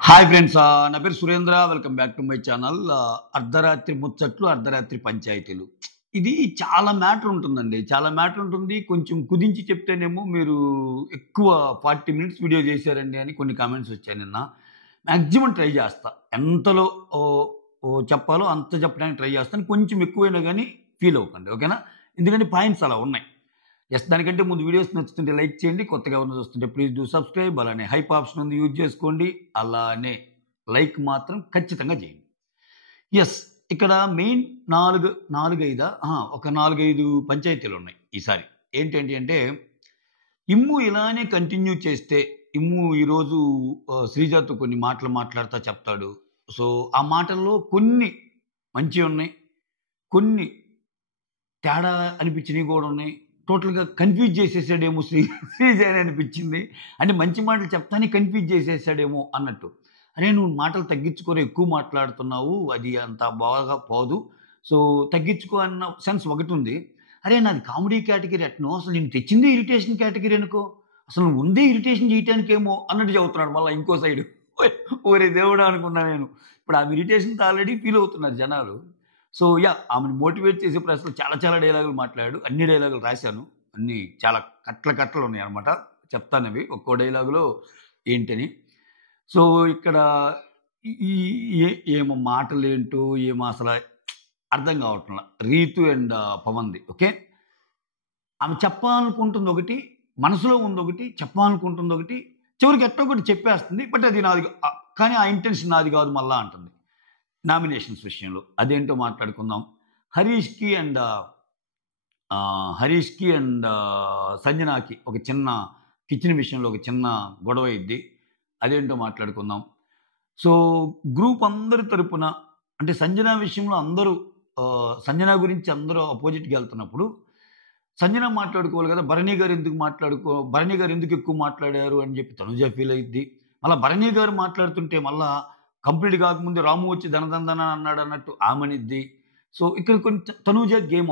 Hi friends, నా పేరు Surendra. Welcome back to my channel. అర్ధరాత్రి ముచ్చట్లు, అర్ధరాత్రి పంచాయతీలు. ఇది చాలా మ్యాటర్ ఉంటుందండి. చాలా మ్యాటర్ ఉంటుంది. కొంచెం కుదించి చెప్తేనేమో మీరు ఎక్కువ 40 మినిట్స్ వీడియో చేశారండి అని కొన్ని కామెంట్స్ వచ్చాయి నిన్న. మాక్సిమం ట్రై చేస్తా. ఎంతలో చెప్పాలో అంత చెప్పడానికి ట్రై చేస్తాను. కొంచెం ఎక్కువైనా కానీ ఫీల్ అవ్వకండి, ఓకేనా? ఎందుకంటే పాయింట్స్ అలా ఉన్నాయి. దానికంటే ముందు వీడియోస్ నచ్చుతుంటే లైక్ చేయండి. కొత్తగా ఉన్న చూస్తుంటే ప్లీజ్ డూ సబ్స్క్రైబ్. అలానే హైప్ ఆప్షన్ ఉంది, యూజ్ చేసుకోండి. అలానే లైక్ మాత్రం ఖచ్చితంగా చేయండి. ఎస్, ఇక్కడ మెయిన్ 4-5 పంచాయతీలు ఉన్నాయి ఈసారి. ఏంటంటే అంటే ఇమ్ము ఇలానే కంటిన్యూ చేస్తే, ఇమ్ము ఈరోజు శ్రీజాతో కొన్ని మాటలు మాట్లాడుతూ చెప్తాడు. సో ఆ మాటల్లో కొన్ని మంచివి ఉన్నాయి, కొన్ని తేడా అనిపించినవి కూడా ఉన్నాయి. టోటల్గా కన్ఫ్యూజ్ చేసేసాడేమో శ్రీజ అని అనిపించింది. అంటే మంచి మాటలు చెప్తానే కన్ఫ్యూజ్ చేసేసాడేమో అన్నట్టు. అరే నువ్వు మాటలు తగ్గించుకొని ఎక్కువ మాట్లాడుతున్నావు, అది అంత బాగా పోదు, సో తగ్గించుకో అన్న సెన్స్ ఒకటి ఉంది. అరే నాది కామెడీ కేటగిరీ అట్నో, అసలు నేను తెచ్చిందే ఇరిటేషన్ కేటగిరీ అనుకో, అసలు నువ్వు ఉందే ఇరిటేషన్ చేయటానికేమో అన్నట్టు చెబుతున్నాడు మళ్ళీ ఇంకో సైడు. ఓరే దేవుడా అనుకున్నా నేను. ఇప్పుడు ఆ ఇరిటేషన్తో ఆల్రెడీ ఫీల్ అవుతున్నారు జనాలు. సో ఆమెను మోటివేట్ చేసేప్పుడు అసలు చాలా చాలా డైలాగులు మాట్లాడాడు. అన్ని డైలాగులు రాశాను, అన్నీ చాలా కట్టలు ఉన్నాయి అనమాట. చెప్తాను అవి ఒక్కో డైలాగులో ఏంటని. సో ఇక్కడ ఈ ఏమో మాటలు ఏంటో ఏమో అసలు అర్థం కావట్లా రీతు అండ్ పవన్ది. ఓకే, ఆమె చెప్పాలనుకుంటుంది ఒకటి, మనసులో ఉంది ఒకటి, చెప్పాలనుకుంటుంది ఒకటి, చివరికి ఎట్టో ఒకటి చెప్పేస్తుంది. బట్ అది నాది కానీ ఆ ఇంటెన్షన్ నాది కాదు మళ్ళా అంటుంది నామినేషన్స్ విషయంలో. అదేంటో మాట్లాడుకుందాం. హరీష్కి అండ్ సంజనాకి ఒక చిన్న కిచెన్ విషయంలో ఒక చిన్న గొడవ అయింది. అదేంటో మాట్లాడుకుందాం. సో గ్రూప్ అందరి తరపున అంటే సంజన విషయంలో అందరూ సంజన గురించి అందరూ అపోజిట్కి వెళ్తున్నప్పుడు సంజన మాట్లాడుకోవాలి కదా, భరణి గారు ఎందుకు ఎక్కువ మాట్లాడారు అని చెప్పి తనుజ ఫీల్ అయ్యిద్ది. మళ్ళీ భరణి గారు మాట్లాడుతుంటే మళ్ళా కంప్లీట్ కాకముందు రాము వచ్చి ధనదందన అన్నాడు అన్నట్టు ఆమెనిద్ది. సో ఇక్కడ కొంచెం తనూజ గేమ్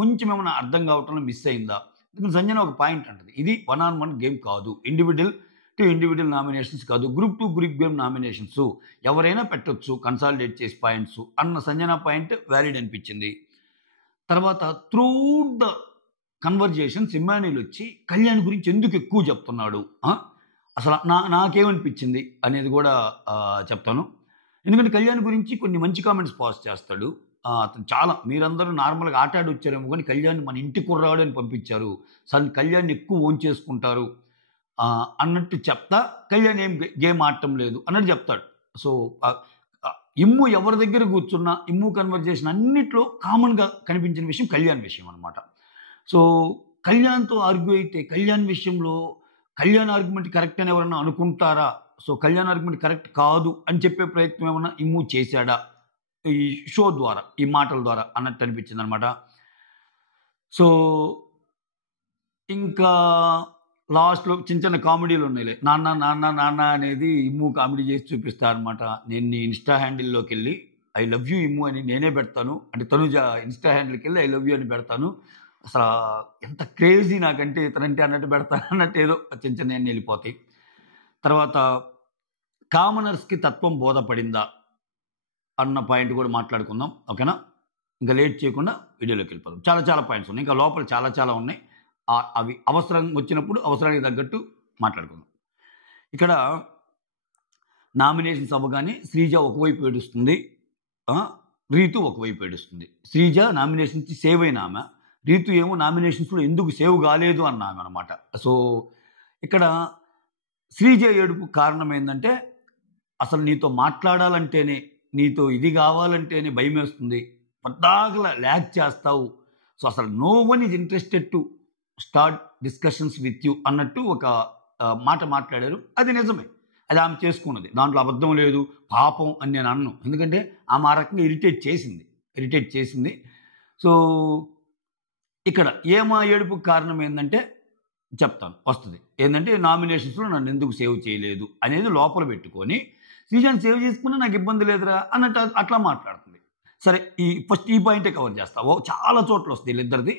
కొంచెం ఏమైనా అర్థం కావటంలో మిస్ అయిందా? ఎందుకంటే సంజన ఒక పాయింట్ అంటది, ఇది 1-on-1 గేమ్ కాదు, ఇండివిజువల్ టు ఇండివిజువల్ నామినేషన్స్ కాదు, group two group game nominations, ఎవరైనా పెట్టొచ్చు కన్సాలిడేట్ చేసి పాయింట్స్ అన్న సంజన పాయింట్ వ్యాలిడ్ అనిపించింది. తర్వాత త్రూట్ ద కన్వర్జేషన్స్ ఇమ్మాన్యుల్ వచ్చి కళ్యాణ్ గురించి ఎందుకు ఎక్కువ చెప్తున్నాడు, అసలు నాకేమనిపించింది అనేది కూడా చెప్తాను. ఎందుకంటే కళ్యాణ్ గురించి కొన్ని మంచి కామెంట్స్ పాస్ చేస్తాడు. అతను చాలా, మీరందరూ నార్మల్గా ఆటాడి వచ్చారేమో కానీ కళ్యాణ్ మన ఇంటి కుర్రాడు అని పంపించారు, కళ్యాణ్ ఎక్కువ ఓన్ చేసుకుంటారు అన్నట్టు చెప్తా, కళ్యాణ్ ఏం గేమ్ ఆడటం లేదు అన్నట్టు చెప్తాడు. సో ఇమ్ము ఎవరి దగ్గర కూర్చున్నా ఇమ్ము కన్వర్జేషన్ అన్నిట్లో కామన్గా కనిపించిన విషయం కళ్యాణ్ విషయం అనమాట. సో కళ్యాణ్తో ఆర్గ్యూ అయితే కళ్యాణ్ విషయంలో కళ్యాణ్ ఆర్గ్యుమెంట్ కరెక్ట్ అని ఎవరన్నా అనుకుంటారా? సో కళ్యాణ్ ఆర్గ్యుమెంట్ కరెక్ట్ కాదు అని చెప్పే ప్రయత్నం ఏమన్నా ఇమ్ము చేశాడా ఈ షో ద్వారా, ఈ మాటల ద్వారా అన్నట్టు అనిపించింది అనమాట. సో ఇంకా లాస్ట్లో చిన్న చిన్న కామెడీలు ఉన్నాయి. నాన్న నాన్న నాన్న అనేది ఇమ్ము కామెడీ చేసి చూపిస్తా అనమాట. నేను నీ ఇన్స్టా హ్యాండిల్లోకి వెళ్ళి ఐ లవ్ యూ ఇమ్ము అని నేనే పెడతాను, అంటే తనుజ ఇన్స్టా హ్యాండిల్కి వెళ్ళి ఐ లవ్ యూ అని పెడతాను. అసలు ఎంత క్రేజీ నాకంటే ఇతనంటే అన్నట్టు పెడతాను అన్నట్టు ఏదో చిన్న చిన్న అన్నీ వెళ్ళిపోతాయి. తర్వాత కామనర్స్కి తత్వం బోధపడిందా అన్న పాయింట్ కూడా మాట్లాడుకుందాం, ఓకేనా? ఇంకా లేట్ చేయకుండా వీడియోలోకి వెళ్ళిపోదాం. చాలా చాలా పాయింట్స్ ఉన్నాయి, ఇంకా లోపల చాలా చాలా ఉన్నాయి. అవి అవసరం వచ్చినప్పుడు అవసరానికి తగ్గట్టు మాట్లాడుకుందాం. ఇక్కడ నామినేషన్స్ అవ్వగానే శ్రీజ ఒకవైపు ఏడుస్తుంది, రీతు ఒకవైపు ఏడుస్తుంది. శ్రీజ నామినేషన్ నుంచి సేవ్ అయిన ఆమె, రీతు ఏమో నామినేషన్స్లో ఎందుకు సేవ్ కాలేదు అన్నామె అనమాట. సో ఇక్కడ శ్రీజ ఏడుపు కారణం ఏంటంటే అసలు నీతో మాట్లాడాలంటేనే, నీతో ఇది కావాలంటేనే భయం వేస్తుంది, పద్దాకలా ల్యాగ్ చేస్తావు, సో అసలు no one is interested to start discussions with you అన్నట్టు ఒక మాట మాట్లాడారు. అది నిజమే, అది ఆమె చేసుకున్నది, దాంట్లో అబద్ధం లేదు, పాపం అని నేను అన్ను. ఎందుకంటే ఆమె ఆ రకంగా ఇరిటేట్ చేసింది. సో ఇక్కడ ఏమా ఏడుపు కారణం ఏంటంటే చెప్తాను, వస్తుంది. ఏంటంటే నామినేషన్స్లో నన్ను ఎందుకు సేవ్ చేయలేదు అనేది లోపల పెట్టుకొని శ్రీజాన్ని సేవ్ చేసుకున్నా నాకు ఇబ్బంది లేదురా అన్నట్టు అట్లా మాట్లాడుతుంది. సరే, ఫస్ట్ ఈ పాయింటే కవర్ చేస్తావు. చాలా చోట్ల వస్తుంది వీళ్ళిద్దరిది.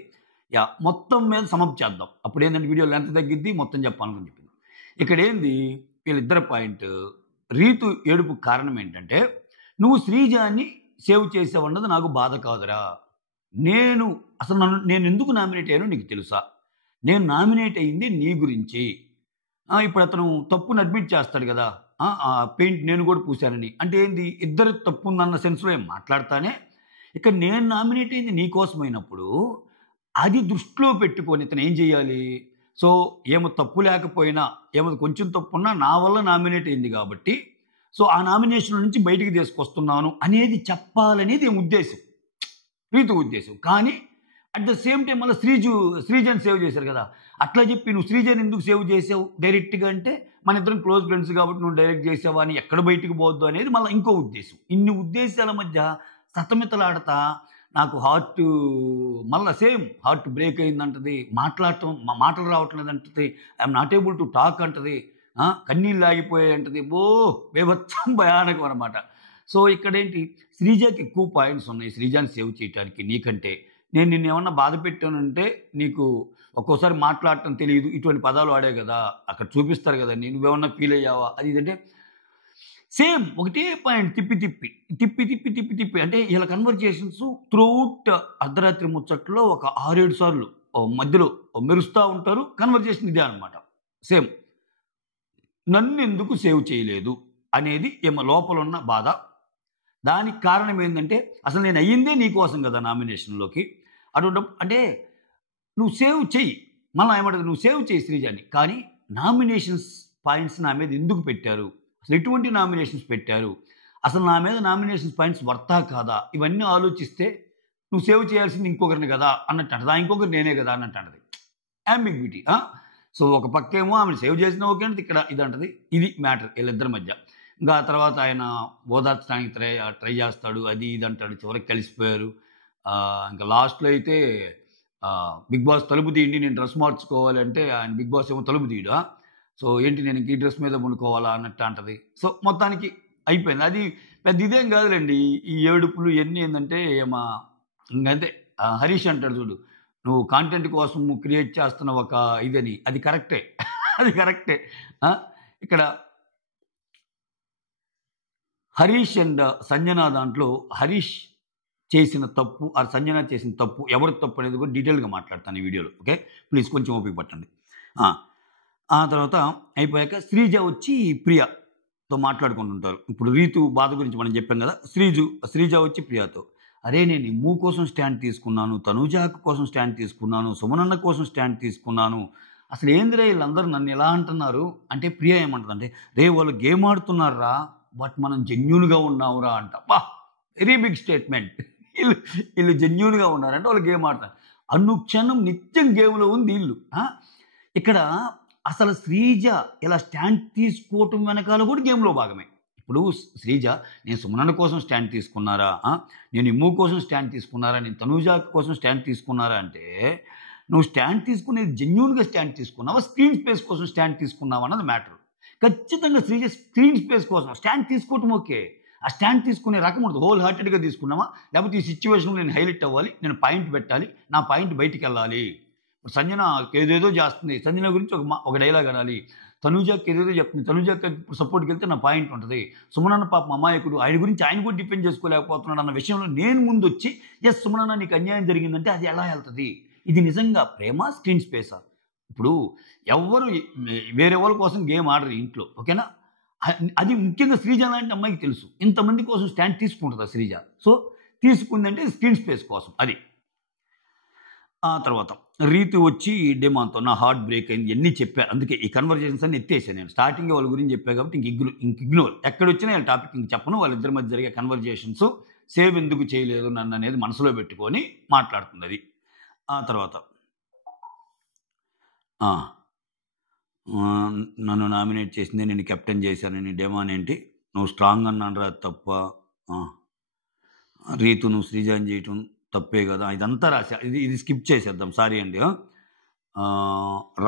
మొత్తం మీద సమప్ చేద్దాం. అప్పుడు ఏంటంటే వీడియో లెంత్ తగ్గిద్ది, మొత్తం చెప్పాలని చెప్పింది. ఇక్కడ ఏంది వీళ్ళిద్దరి పాయింట్, రీతు ఏడుపు కారణం ఏంటంటే, నువ్వు శ్రీజాని సేవ్ చేసావన్నది నాకు బాధ కాదురా. నేను అసలు నేను ఎందుకు నామినేట్ అయ్యానో నీకు తెలుసా? నేను నామినేట్ అయింది నీ గురించి. ఇప్పుడు అతను తప్పుని అడ్మిట్ చేస్తాడు గదా! ఆ పెయింట్ నేను కూడా పూసానని. అంటే ఏంది? ఇద్దరి తప్పుందన్న సెన్స్‌లో ఏం మాట్లాడతానే, ఇక నేను నామినేట్ అయింది నీ కోసమైనప్పుడు, అది దృష్టిలో పెట్టుకొని ఇతను ఏం చేయాలి? సో, ఏమో తప్పు లేకపోయినా, ఏమో కొంచెం తప్పున్నా నా వల్ల నామినేట్ అయింది గాబట్టి, సో, ఆ నామినేషన్ నుంచి బయటికి తీసుకొస్తున్నాను అనేది చెప్పాలనేది ఈమె ఉద్దేశ్యం. రీతు ఉద్దేశ్యం. కానీ అట్ ద సేమ్ టైమ్ మళ్ళా శ్రీజని సేవ్ చేశారు కదా! అట్లా చెప్పి నువ్వు శ్రీజని ఎందుకు సేవ్ చేసావు డైరెక్ట్‌గా అంటే, మన ఇద్దరం క్లోజ్ ఫ్రెండ్స్ కాబట్టి నువ్వు డైరెక్ట్ చేసావా అని ఎక్కడ బయటికి పోవద్దు అనేది మళ్ళా ఇంకో ఉద్దేశ్యం. ఇన్ని ఉద్దేశాల మధ్య సతమితలాడతా నాకు మళ్ళా సేమ్ హార్ట్ బ్రేక్ అయిందంటది. మాటలు రావట్లేదంటది. I'm not able to talk అంటది. కన్నీళ్ళు ఆగిపోయాయి అంటది. బీభత్సం భయానకం అనమాట. సో, ఇక్కడేంటి శ్రీజకి ఎక్కువ పాయింట్స్ ఉన్నాయి శ్రీజాని సేవ్ చేయటానికి నీకంటే. నేను నిన్నేమన్నా బాధ పెట్టానంటే నీకు ఒక్కోసారి మాట్లాడటం తెలీదు. ఇటువంటి పదాలు వాడావు గదా! అక్కడ చూపిస్తారు గదండీ! నువ్వేమన్నా ఫీల్ అయ్యావా? అది ఇదంటే సేమ్ ఒకటే పాయింట్ తిప్పి అంటే ఈళ్ళ కన్వర్జేషన్స్ త్రూఅవుట్ అర్ధరాత్రి ముచ్చట్లో ఒక 6, 7 సార్లు మధ్యలో మెరుస్తా ఉంటారు. కన్వర్జేషన్ ఇదే అనమాట. సేమ్. నన్నెందుకు సేవ్ చేయలేదు అనేది ఈమె లోపలున్న బాధ. దానికి కారణం ఏందంటే, అసలు నేను అయ్యిందే నీ కోసం గదా నామినేషన్‌లోకి. అటువంటప్పుడు అంటే నువ్వు సేవ్ చెయ్యి. మళ్ళా ఏమంటది నువ్వు సేవ్ చెయ్యి శ్రీజని. కానీ నామినేషన్స్ పాయింట్స్ నా మీద ఎందుకు పెట్టారు? అసలు ఎటువంటి నామినేషన్స్ పెట్టారు? అసలు నా మీద నామినేషన్స్ పాయింట్స్ వర్తా కాదా? ఇవన్నీ ఆలోచిస్తే నువ్వు సేవ్ చేయాల్సింది ఇంకొకరిని గదా అన్నట్టు అంటది. ఇంకొకరు నేనే గదా అన్నట్టు అంటది. యాంబిగ్విటీ. సో, ఒక పక్కేమో ఆమెను సేవ్ చేసినా ఓకే అంటది. ఇక్కడ ఇదంటది. ఇది మ్యాటర్ ఈళ్ళిద్దరి మధ్య. ఇంకా ఆ తర్వాత ఆయన ఓదార్చడానికి ట్రై చేస్తాడు. అది ఇది అంటాడు. చివరికి కలిసిపోయారు. ఇంకా లాస్ట్‌లో అయితే బిగ్ బాస్ తలుపు తీయండి నేను డ్రెస్ మార్చుకోవాలి అంటే ఆయన బిగ్ బాస్ ఏమో తలుపు తీయడు. సో, ఏంటి నేను ఇంక ఈ డ్రెస్ మీద పడుకోవాలా అన్నట్టు అంటది. సో, మొత్తానికి అయిపోయింది. అది పెద్ద ఇదేం కాదులెండి. ఈ ఏడుపులు ఇయన్నీ ఏందంటే ఇంగంతే. హరీష్ అంటాడు చూడు. నువ్వు కాంటెంట్ కోసం క్రియేట్ చేస్తున్న ఒక ఇదని. అది కరెక్టే. అది కరెక్టే. ఇక్కడ హరీష్ అండ్ సంజన దాంట్లో హరీష్ చేసిన తప్పు, సంజన చేసిన తప్పు, ఎవరి తప్పు అనేది కూడా డీటెయిల్‌గా మాట్లాడతాను ఈ వీడియోలో. ఓకే. ప్లీజ్ కొంచెం ఓపిక పట్టండి. ఆ తర్వాత అయిపోయాక శ్రీజ వచ్చి ప్రియతో మాట్లాడుకుంటుంటారు. ఇప్పుడు రీతు బాధ గురించి మనం చెప్పాం కదా! శ్రీజ వచ్చి ప్రియతో, అరే నేను ఇమ్ము కోసం స్టాండ్ తీసుకున్నాను, తనూజ కోసం స్టాండ్ తీసుకున్నాను, సుమనన్న కోసం స్టాండ్ తీసుకున్నాను. అసలు ఏందిరా ఈళ్ళందరూ నన్ను ఇలా అంటున్నారు అంటే ప్రియ ఏమంటదంటే, రేయ్ వాళ్ళు గేమ్ ఆడుతున్నారురా, బట్ మనం జెన్యూన్‌గా ఉన్నాంరా అంట. Very big statement. ఈళ్ళు జెన్యూన్‌గా ఉన్నారంటే వాళ్ళు గేమ్ ఆడతారు. అనుక్షణం నిత్యం గేమ్‌లో ఉంది ఈళ్ళు. ఇక్కడ అసలు శ్రీజ ఇలా స్టాండ్ తీసుకోవటం వెనకాల కూడా గేమ్‌లో భాగమే. ఇప్పుడు శ్రీజ నేను సుమనన్న కోసం స్టాండ్ తీసుకున్నారా? నేను ఇమ్ము కోసం స్టాండ్ తీసుకున్నారా? నేను తనూజ కోసం స్టాండ్ తీసుకున్నారా? అంటే నువ్వు స్టాండ్ తీసుకునేది జెన్యూన్‌గా స్టాండ్ తీసుకున్నావా? స్క్రీన్ స్పేస్ కోసం స్టాండ్ తీసుకున్నావా అన్నది మ్యాటర్. ఖచ్చితంగా శ్రీజ స్క్రీన్ స్పేస్ కోసం స్టాండ్ తీసుకోవటం ఓకే. ఆ స్టాండ్ తీసుకునే రకం ఉండదు. హోల్ హార్టెడ్‌గా తీసుకున్నావా? లేకపోతే ఈ సిట్యుయేషన్‌లో నేను హైలైట్ అవ్వాలి, నేను పాయింట్ పెట్టాలి, నా పాయింట్ బయటికెళ్ళాలి. ఇప్పుడు సంజన ఏదేదో చేస్తుంది. సంజన గురించి ఒక డైలాగ్ అనాలి. తనూజకి ఏదేదో చెప్తుంది. తనూజకి ఇప్పుడు సపోర్ట్‌కెళ్తే నా పాయింట్ ఉంటది. సుమనన్న పాపం అమాయకుడు. ఆయన గురించి ఆయన కూడా డిఫెండ్ చేసుకోలేకపోతున్నాడు అన్న విషయంలో నేను ముందొచ్చి సుమనన్న నీకు అన్యాయం జరిగిందంటే అది ఎలా ఎళ్తది? ఇది నిజంగా ప్రేమ, స్క్రీన్ స్పేసా? ఇప్పుడు ఎవ్వరు వేరే వాళ్ళ కోసం గేమ్ ఆడరు ఇంట్లో. ఓకేనా? అది ముఖ్యంగా శ్రీజ లాంటి అమ్మాయికి తెలుసు. ఇంతమంది కోసం స్టాండ్ తీసుకుంటదా శ్రీజ. సో, తీసుకుందంటే స్క్రీన్ స్పేస్ కోసం అది. ఆ తర్వాత రీతు వచ్చి డెమాన్‌తో నా హార్ట్ బ్రేక్ అయింది. ఇయన్నీ చెప్పా. అందుకే ఈ కన్వర్జేషన్స్ అన్నీ ఎత్తేసా నేను. స్టార్టింగే వాళ్ళ గురించి చెప్పా కాబట్టి ఇంక ఇగ్నోర్. ఎక్కడొచ్చినా ఈ టాపిక్ ఇంక చెప్పను. వాళ్ళిద్దరి మధ్య జరిగే కన్వర్జేషన్స్ సేవ్ ఎందుకు చేయలేదు నన్ననేది మనసులో పెట్టుకొని మాట్లాడుతుందది. ఆ తర్వాత నన్ను నామినేట్ చేసింది, నేను కెప్టెన్ చేశానని డెమాన్ ఏంటి? నువ్వు స్ట్రాంగ్ అన్నానురా అది తప్పా? రీతు నువ్వు శ్రీజాని చేయటం తప్పే కదా! ఇదంతా రాసా. ఇది స్కిప్ చేసేద్దాం. సారీ అండి.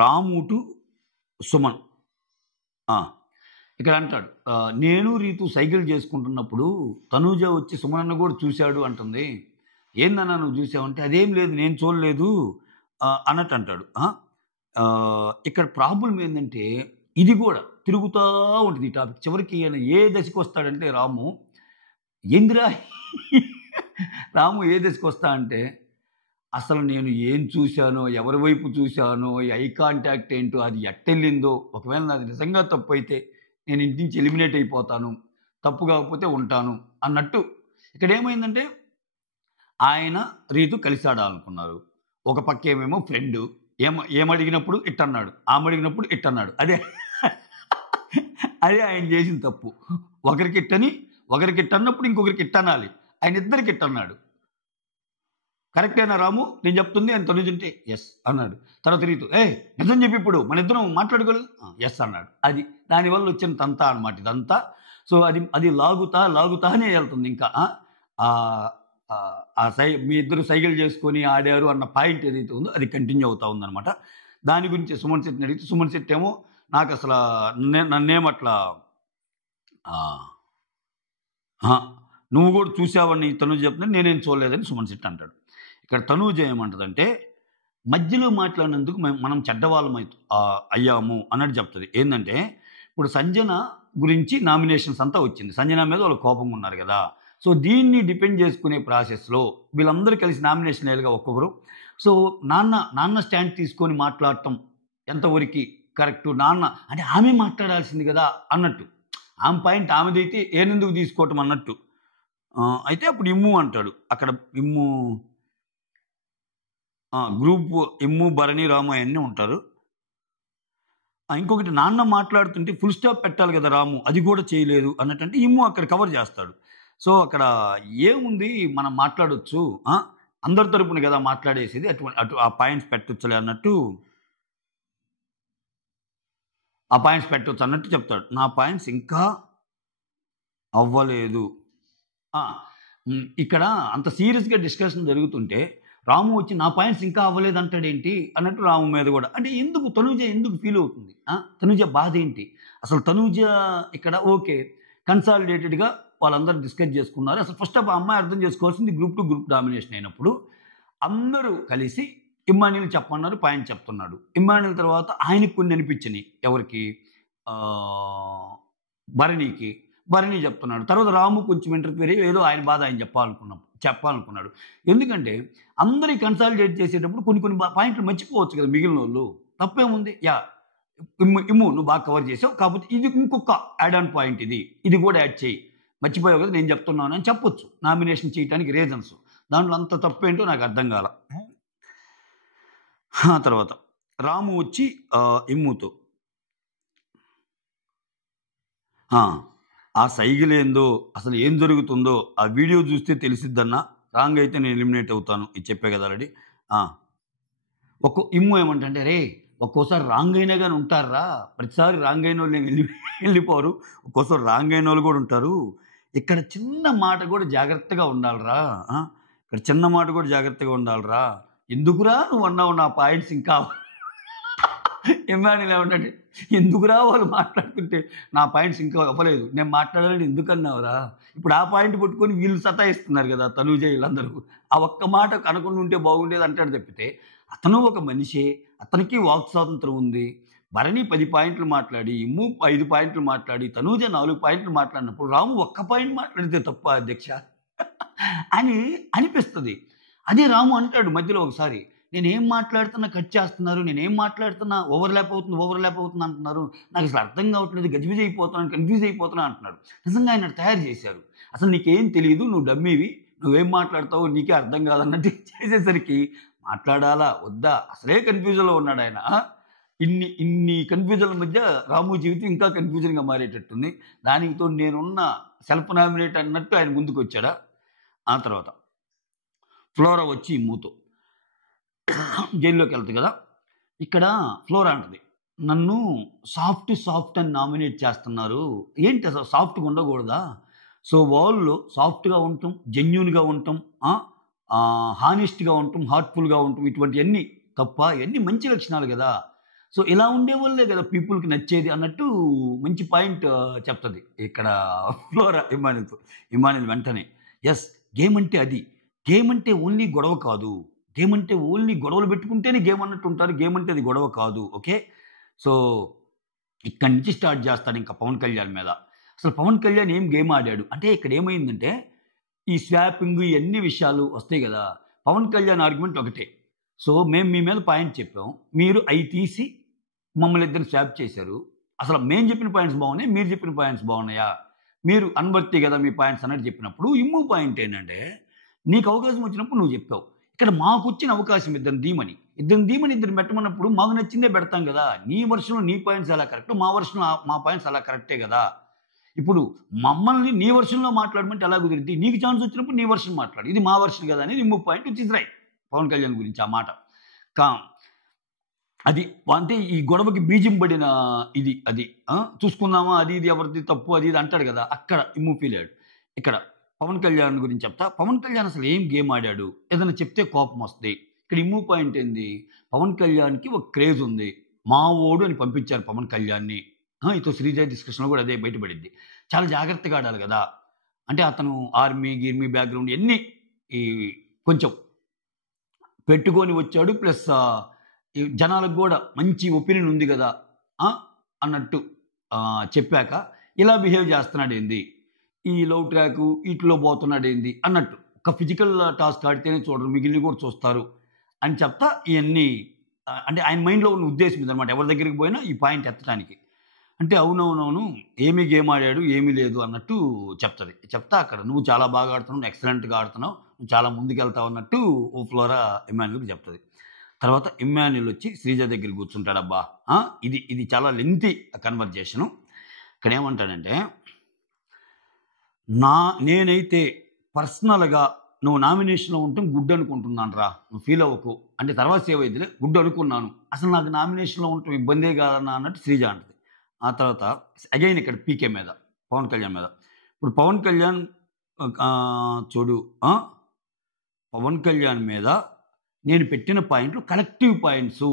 రాము టు సుమన్. ఇక్కడ అంటాడు, నేను రీతు సైకిల్ చేసుకుంటున్నప్పుడు తనూజ వచ్చి సుమనన్న కూడా చూశాడు అంటుంది. ఏందన్నా నువ్వు చూసావంటే, అదేం లేదు నేను చూడలేదు అన్నట్టు అంటాడు. ఇక్కడ ప్రాబ్లం ఏందంటే ఇది కూడా తిరుగుతూ ఉంటుంది ఈ టాపిక్. చివరికి ఈయన ఏ దశకు వస్తాడంటే రాము, ఏందిరా రాము ఏ దశకు వస్తా అంటే, అసలు నేను ఏం చూశానో, ఎవరి వైపు చూశానో, ఈ ఐ కాంటాక్ట్ ఏంటో, అది ఎట్టెళ్ళిందో, ఒకవేళ నాది నిజంగా తప్పైతే నేను ఇంటి నుంచి ఎలిమినేట్ అయిపోతాను, తప్పు కాకపోతే ఉంటాను అన్నట్టు. ఇక్కడేమైందంటే ఆయన రీతు కలిసి ఆడాలనుకున్నారు. ఒక పక్కేమేమో ఫ్రెండు ఏమడిగినప్పుడు ఇట్టన్నాడు, ఆమడిగినప్పుడు ఇట్టన్నాడు. అదే అదే ఆయన చేసిన తప్పు. ఒకరికి ఇట్టన్నప్పుడు ఇంకొకరికి ఇట్టనాలి. ఆయన ఇద్దరికి ఇట్టన్నాడు. కరెక్టేనా రాము నేను చెప్తుంది అని తనుజుంటే ఎస్ అన్నాడు. తర్వాత రీతు నిజం చెప్పి ఇప్పుడు మన ఇద్దరం మాట్లాడుకోలేదు, ఎస్ అన్నాడు. అది దానివల్ల వచ్చిన తంతా అనమాట ఇదంతా. సో అది లాగుతానే వెళ్తుంది. ఇంకా మీ ఇద్దరు సైకిల్ చేసుకొని ఆడారు అన్న పాయింట్ ఏదైతే ఉందో అది కంటిన్యూ అవుతా ఉందన్నమాట. దాని గురించి సుమన్ శెట్టిని అడిగితే సుమన్ శెట్టి ఏమో నాకు అసలు నన్నేమట్లా నువ్వు కూడా చూసావని తనుజ చెప్తున్నా, నేనేం చూడలేదని సుమన్ శెట్టి అంటాడు. ఇక్కడ తనూజ ఏమంటదంటే మధ్యలో మాట్లాడినందుకు మనం చెడ్డవాళ్ళం అయ్యాము అన్నట్టు చెప్తుంది. ఏంటంటే ఇప్పుడు సంజన గురించి నామినేషన్స్ అంతా వచ్చింది. సంజన మీద వాళ్ళు కోపంగా ఉన్నారు కదా. సో దీన్ని డిపెండ్ చేసుకునే ప్రాసెస్లో వీళ్ళందరూ కలిసి నామినేషన్ వేయాలిగా ఒక్కొక్కరు. సో నాన్న స్టాండ్ తీసుకొని మాట్లాడటం ఎంతవరకు కరెక్టు, నాన్న అంటే ఆమె మాట్లాడాల్సింది కదా అన్నట్టు, ఆమె పాయింట్ ఆమెదైతే ఏనెందుకు తీసుకోవటం అన్నట్టు. అయితే అప్పుడు ఇమ్ము అంటాడు. అక్కడ ఇమ్ము గ్రూప్ ఇమ్ము, భరణి, రాము అవన్నీ ఉంటారు. ఇంకొకటి నాన్న మాట్లాడుతుంటే ఫుల్ స్టాప్ పెట్టాలి కదా రాము, అది కూడా చేయలేదు అన్నట్టు ఇమ్ము అక్కడ కవర్ చేస్తాడు. సో అక్కడ ఏముంది మనం మాట్లాడొచ్చు, అందరి తరపున కదా మాట్లాడేసేది, ఆ పాయింట్స్ పెట్టొచ్చులే అన్నట్టు, ఆ పాయింట్స్ పెట్టవచ్చు అన్నట్టు చెప్తాడు. నా పాయింట్స్ ఇంకా అవ్వలేదు. ఇక్కడ అంత సీరియస్గా డిస్కషన్ జరుగుతుంటే రాము వచ్చి నా పాయింట్స్ ఇంకా అవ్వలేదు అంటాడేంటి అన్నట్టు రాము మీద కూడా. అంటే ఎందుకు తనూజ ఎందుకు ఫీల్ అవుతుంది, తనూజ బాధ ఏంటి అసలు? తనూజ ఇక్కడ ఓకే కన్సాలిడేటెడ్గా వాళ్ళందరూ డిస్కస్ చేసుకున్నారు. అసలు ఫస్ట్ ఆఫ్ అమ్మాయి అర్థం చేసుకోవాల్సింది గ్రూప్ టు గ్రూప్ డామినేషన్ అయినప్పుడు అందరూ కలిసి ఇమ్మాన్యుల్ చెప్పన్నారు, పాయింట్ చెప్తున్నాడు. ఇమ్మాన్యుల్ తర్వాత ఆయనకు కొన్ని అనిపించినాయి, ఎవరికి భరణి చెప్తున్నాడు. తర్వాత రాము కొంచెం ఇంటర్ఫియర్ అయ్యి ఏదో ఆయన బాధ ఆయన చెప్పాలనుకున్నాడు. ఎందుకంటే అందరి కన్సాలిడేట్ చేసేటప్పుడు కొన్ని పాయింట్లు మర్చిపోవచ్చు కదా మిగిలిన వాళ్ళు, తప్పేముంది. ఇమ్ము నువ్వు బాగా కవర్ చేసావు, కాకపోతే ఇది ఇంకొక యాడ్ ఆన్ పాయింట్, ఇది కూడా యాడ్ చేయి, మర్చిపోయావు కదా నేను చెప్తున్నాను అని చెప్పొచ్చు నామినేషన్ చేయడానికి రీజన్స్. దాంట్లో అంత తప్పేంటో నాకు అర్థం కాల. తర్వాత రాము వచ్చి ఇమ్ముతో ఆ సైకిల్ ఏందో అసలు ఏం జరుగుతుందో ఆ వీడియో చూస్తే తెలిసిద్దన్నా, రాంగ్ అయితే నేను ఎలిమినేట్ అవుతాను, ఇది చెప్పే కదా ఆల్రెడీ. ఇమ్ము ఏమంటే రే ఒక్కోసారి రాంగ్ అయినా కానీ ఉంటారా, ప్రతిసారి రాంగ్ అయిన వాళ్ళు వెళ్ళిపోరు, ఒక్కోసారి రాంగ్ అయిన వాళ్ళు కూడా ఉంటారు. ఇక్కడ చిన్న మాట కూడా జాగ్రత్తగా ఉండాలిరా, ఎందుకురా నువ్వు అన్నావు నా పాయింట్స్ ఇంకా ఇమ్మాన్యుల్ ఏమంటే ఎందుకురా వాళ్ళు మాట్లాడుతుంటే నా పాయింట్స్ ఇంకా అవ్వలేదు, నేను మాట్లాడాలని ఎందుకన్నావురా. ఇప్పుడు ఆ పాయింట్ పట్టుకొని వీళ్ళు సతాయిస్తున్నారు కదా తనూజ వీళ్ళందరూ. ఆ ఒక్క మాట కనుకొని ఉంటే బాగుండేది అంటాడు తప్పితే, అతను ఒక మనిషే, అతనికి వాక్ స్వాతంత్రం ఉంది. భరణి 10 పాయింట్లు మాట్లాడి, ఇమ్ము 5 పాయింట్లు మాట్లాడి, తనూజ 4 పాయింట్లు మాట్లాడినప్పుడు రాము ఒక్క పాయింట్ మాట్లాడితే తప్ప అధ్యక్ష అని అనిపిస్తుంది. అదే రాము అంటాడు మధ్యలో ఒకసారి, నేనేం మాట్లాడుతున్నా కట్ చేస్తున్నారు, నేనేం మాట్లాడుతున్నా ఓవర్లాప్ అవుతుంది అంటున్నారు, నాకు అసలు అర్థం కావట్లేదు, గజిబిజి అయిపోతున్నాను, కన్ఫ్యూజ్ అయిపోతున్నా అంటున్నాడు. నిజంగా ఆయన తయారు చేశారు. అసలు నీకేం తెలియదు, నువ్వు డమ్మీవి, నువ్వేం మాట్లాడతావు నీకే అర్థం కాదన్నట్టు చేసేసరికి మాట్లాడాలా వద్దా అసలే కన్ఫ్యూజన్లో ఉన్నాడు ఆయన. ఇన్ని కన్ఫ్యూజన్ల మధ్య రాము జీవితం ఇంకా కన్ఫ్యూజన్గా మారేటట్టుంది. దానితో నేనున్న సెల్ఫ్ నామినేట్ అన్నట్టు ఆయన ముందుకు వచ్చాడా. ఆ తర్వాత ఫ్లోరా వచ్చి ఇమ్ముతో జైల్లోకి వెళ్తుంది కదా. ఇక్కడ ఫ్లోరా అంటది, నన్ను సాఫ్ట్ అని నామినేట్ చేస్తున్నారు, ఏంటి అసలు సాఫ్ట్గా ఉండకూడదా? సో వాళ్ళు సాఫ్ట్గా ఉండటం, జెన్యూన్గా ఉండటం, హానెస్ట్గా ఉండటం, హార్ట్ఫుల్గా ఉండటం, ఇటువంటివన్నీ తప్ప, ఇవన్నీ మంచి లక్షణాలు కదా. సో ఇలా ఉండేవాళ్ళే కదా పీపుల్కి నచ్చేది అన్నట్టు మంచి పాయింట్ చెప్తుంది ఇక్కడ ఫ్లోరా ఇమ్మాన్యుల్ వెంటనే. ఎస్ గేమ్ అంటే అది, గేమ్ అంటే ఓన్లీ గొడవ కాదు, గేమ్ అంటే ఓన్లీ గొడవలు పెట్టుకుంటేనే గేమ్ అన్నట్టు ఉంటారు, గేమ్ అంటే అది గొడవ కాదు. ఓకే, సో ఇక్కడి నుంచి స్టార్ట్ చేస్తాడు ఇంకా పవన్ కళ్యాణ్ మీద. అసలు పవన్ కళ్యాణ్ ఏం గేమ్ ఆడాడు అంటే ఇక్కడ ఏమైందంటే ఈ స్వాపింగ్ ఇయన్నీ విషయాలు వస్తాయి కదా! పవన్ కళ్యాణ్ ఆర్గ్యుమెంట్ ఒకటే. సో, మేము మీ మీద పాయింట్ చెప్పాం. మీరు అయి తీసి మమ్మల్ని ఇద్దరిని స్వాప్ చేశారు. అసలు మేము చెప్పిన పాయింట్స్ బాగున్నాయి. మీరు చెప్పిన పాయింట్స్ బాగున్నాయా? మీరు అన్వర్తీ కదా మీ పాయింట్స్ అన్నట్టు చెప్పినప్పుడు పాయింట్ ఏంటంటే నీకు అవకాశం వచ్చినప్పుడు నువ్వు చెప్పావు. ఇక్కడ మాకొచ్చిన అవకాశం ఇద్దరిని దీమని ఇద్దరిని పెట్టమన్నప్పుడు మాకు నచ్చిందే పెడతాం కదా! నీ వర్షన్‌లో నీ పాయింట్స్ ఎలా కరెక్టో మా వర్షన్‌లో మా పాయింట్స్ అలా కరెక్టే కదా! ఇప్పుడు మమ్మల్ని నీ వర్షన్‌లో మాట్లాడమంటే ఎలా కుదిరిద్ది? నీకు ఛాన్స్ వచ్చినప్పుడు నీ వర్షన్ మాట్లాడు. ఇది మా వర్షన్ కదా అనేది point which is right. Pawan Kalyan గురించి ఆ మాట. కా అది అంటే ఈ గొడవకి బీజం పడిన అది. చూసుకుందామా అది ఇది ఎవరిది తప్పు అది ఇది అంటాడు కదా! అక్కడ ఫీల్ అయ్యాడు. ఇక్కడ పవన్ కళ్యాణ్ గురించి చెప్తా. పవన్ కళ్యాణ్ అసలు ఏం గేమ్ ఆడాడు? ఏదైనా చెప్తే కోపం వస్తది. ఇక్కడ పాయింట్ ఏంది? పవన్ కళ్యాణ్‌కి ఒక క్రేజ్ ఉంది. మావోడు అని పంపించారు పవన్ కళ్యాణ్‌ని. ఇటు శ్రీజ డిస్కషన్‌లో కూడా అదే బయటపడింది. చాలా జాగ్రత్తగా ఆడాలి కదా! అంటే అతను గిర్మీ బ్యాక్‌గ్రౌండ్ ఇయన్నీ ఈ కొంచెం పెట్టుకొని వచ్చాడు. ప్లస్ ఈ జనాలకు గూడా మంచి ఒపీనియన్ ఉంది గదా! అన్నట్టు చెప్పాక ఇలా బిహేవ్ చేస్తున్నాడేంది? ఈ లవ్ ట్రాకు ఈటిలో పోతున్నాడేంది? అన్నట్టు. ఒక ఫిజికల్ టాస్క్ ఆడితేనే చూడరు. మిగిలినవి కూడా చూస్తారు అని చెప్తా ఇయన్నీ అంటే ఆయన మైండ్‌లో ఉన్న ఉద్దేశం ఇదనమాట. ఎవరి దగ్గరికి పోయినా ఈ పాయింట్ ఎత్తడానికి. అంటే అవునవునవును. ఏమి గేమ్ ఆడాడు, ఏమీ లేదు అన్నట్టు చెప్తది. చెప్తా అక్కడ నువ్వు చాలా బాగా ఆడుతున్నావు, ఎక్సలెంట్‌గా ఆడుతున్నావు, నువ్వు చాలా ముందుకెళ్తావు అన్నట్టు ఫ్లోరా ఇమ్మాన్యుల్‌కి చెప్తది. తర్వాత ఇమ్మాన్యుల్ వచ్చి శ్రీజ దగ్గర కూర్చుంటాడబ్బా! ఇది చాలా లెంతీ కన్వర్జేషను. ఇక్కడ ఏమంటాడంటే, నేనైతే పర్సనల్‌గా నువ్వు నామినేషన్‌లో ఉండటం గుడ్ అనుకుంటున్నానురా. నువ్వు ఫీల్ అవ్వకు. అంటే తర్వాత సేవ్ అయిద్దిలే. గుడ్ అనుకున్నాను. అసలు నాకు నామినేషన్‌లో ఉండటం ఇబ్బందే కాదన్నా అన్నట్టు శ్రీజ అంటది. ఆ తర్వాత అగైన్ ఇక్కడ పీకే మీద, పవన్ కళ్యాణ్ మీద. ఇప్పుడు పవన్ కళ్యాణ్ చూడు పవన్ కళ్యాణ్ మీద నేను పెట్టిన పాయింట్లు కలెక్టివ్ పాయింట్సు.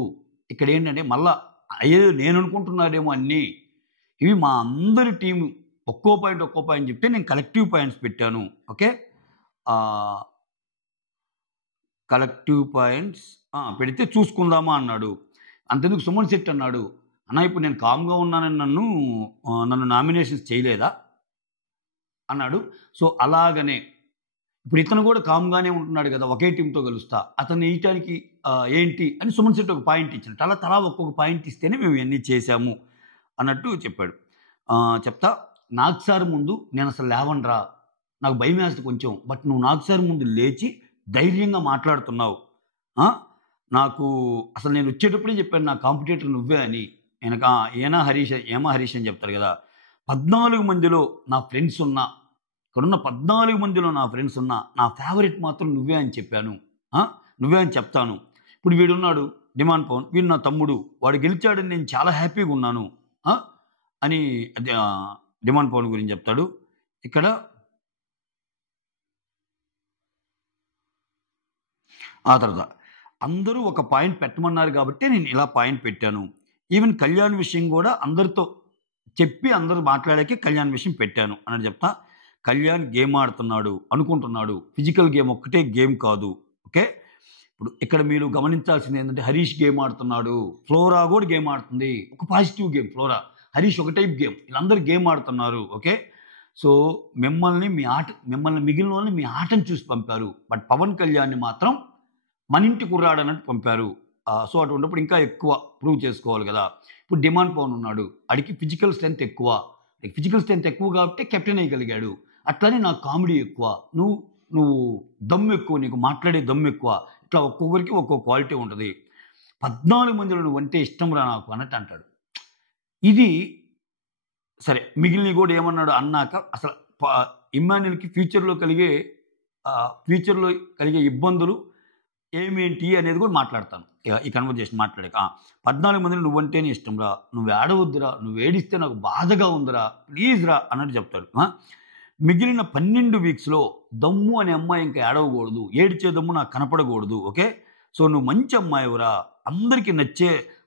ఇక్కడ ఏంటంటే మళ్ళా అయ్యో నేను అనుకుంటున్నాడేమో అన్నీ. ఇవి మా అందరి టీము ఒక్కో పాయింట్ చెప్తే నేను కలెక్టివ్ పాయింట్స్ పెట్టాను. ఓకే. కలెక్టివ్ పాయింట్స్ పెడితే చూసుకుందామా అన్నాడు. అంతెందుకు సుమన్ శెట్టి అన్నాడు, అన్న ఇప్పుడు నేను కామ్‌గా ఉన్నానని నన్ను నామినేషన్స్ చేయలేదా? అన్నాడు. సో, అలాగనే ఇప్పుడు ఇతను కూడా కామ్‌గానే ఉంటున్నాడు కదా! ఒకే టీమ్‌తో గెలుస్తా. అతన్ని ఏయటానికి ఏంటి అని సుమన్ శెట్టి ఒక పాయింట్ ఇచ్చినట్టు. అలా తలా ఒక్కొక్క పాయింట్ ఇస్తేనే మేము ఇయన్నీ చేశాము అన్నట్టు చెప్పాడు. చెప్తా నాగ్ సార్ ముందు నేనసలు లేవనురా. నాకు భయమేస్తది కొంచెం. బట్ నువ్వు నాగ్ సార్ ముందు లేచి ధైర్యంగా మాట్లాడుతున్నావు. నాకు అసలు నేను వచ్చేటప్పుడే చెప్పాను నా కాంపిటీటర్ నువ్వే అని. ఏమా హరీష్ అని చెప్తారు కదా! 14 మందిలో నా ఫ్రెండ్స్ ఉన్నా, ఇక్కడున్న 14 మందిలో నా ఫ్రెండ్స్ ఉన్నా, నా ఫేవరెట్ మాత్రం నువ్వే అని చెప్పాను. నువ్వే అని చెప్తాను. ఇప్పుడు వీడున్నాడు డిమాండ్ పవన్. వీడు నా తమ్ముడు. వాడు గెలిచాడని నేను చాలా హ్యాపీగా ఉన్నాను అని డిమాండ్ పవన్ గురించి చెప్తాడు. ఇక్కడ ఆ తర్వాత అందరూ ఒక పాయింట్ పెట్టమన్నారు కాబట్టి నేను ఇలా పాయింట్ పెట్టాను. ఈవెన్ కళ్యాణ్ విషయం కూడా అందరితో చెప్పి అందరూ మాట్లాడాకే కళ్యాణ్ విషయం పెట్టాను అన్నట్టు చెప్తా. కళ్యాణ్ గేమ్ ఆడుతున్నాడు అనుకుంటున్నాడు. ఫిజికల్ గేమ్ ఒక్కటే గేమ్ కాదు. ఓకే. ఇప్పుడు ఇక్కడ మీరు గమనించాల్సింది ఏంటంటే హరీష్ గేమ్ ఆడుతున్నాడు. ఫ్లోరా కూడా గేమ్ ఆడుతుంది. ఒక పాజిటివ్ గేమ్ ఫ్లోరా. హరీష్ ఒక టైప్ గేమ్. వీళ్ళందరూ గేమ్ ఆడుతున్నారు. ఓకే. సో మిమ్మల్ని మిగిలిన వాళ్ళని మీ ఆటను చూసి పంపారు. బట్ పవన్ కళ్యాణ్‌ని మాత్రం మన ఇంటి కుర్రాడు అన్నట్టు పంపారు. సో అటువంటిప్పుడు ఇంకా ఎక్కువ ప్రూవ్ చేసుకోవాలి కదా! ఇప్పుడు డిమాండ్ పవన్ ఉన్నాడు. ఆడికి ఫిజికల్ స్ట్రెంత్ ఎక్కువ. ఫిజికల్ స్ట్రెంత్ ఎక్కువ కాబట్టి కెప్టెన్ అయ్యగలిగాడు. అట్లనే నాకు కామెడీ ఎక్కువ. నువ్వు దమ్ము ఎక్కువ. నీకు మాట్లాడే దమ్ము ఎక్కువ. ఇట్లా ఒక్కొక్కరికి ఒక్కో క్వాలిటీ ఉంటది. 14 మందిలో నువ్వంటే ఇష్టంరా నాకు అన్నట్టు అంటాడు. ఇది సరే మిగిలినవి కూడా ఏమన్నాడు అన్నాక అసలు ఇమ్మాన్యుల్‌కి ఫ్యూచర్‌లో కలిగే ఇబ్బందులు ఏమేంటి అనేది కూడా మాట్లాడతాను. ఈ కన్వర్జేషన్ మాట్లాడాక 14 మందిలో నువ్వంటేనే ఇష్టంరా. నువ్వు ఏడవద్దురా. నువ్వు ఏడిస్తే నాకు బాధగా ఉందిరా. ప్లీజ్ రా అన్నట్టు చెప్తాడు. మిగిలిన 12 వీక్స్‌లో దమ్ము అనే అమ్మాయి ఇంకా ఏడవకూడదు. ఏడిచే దమ్ము నాకు కనపడకూడదు. ఓకే. సో నువ్వు మంచి అమ్మాయివిరా.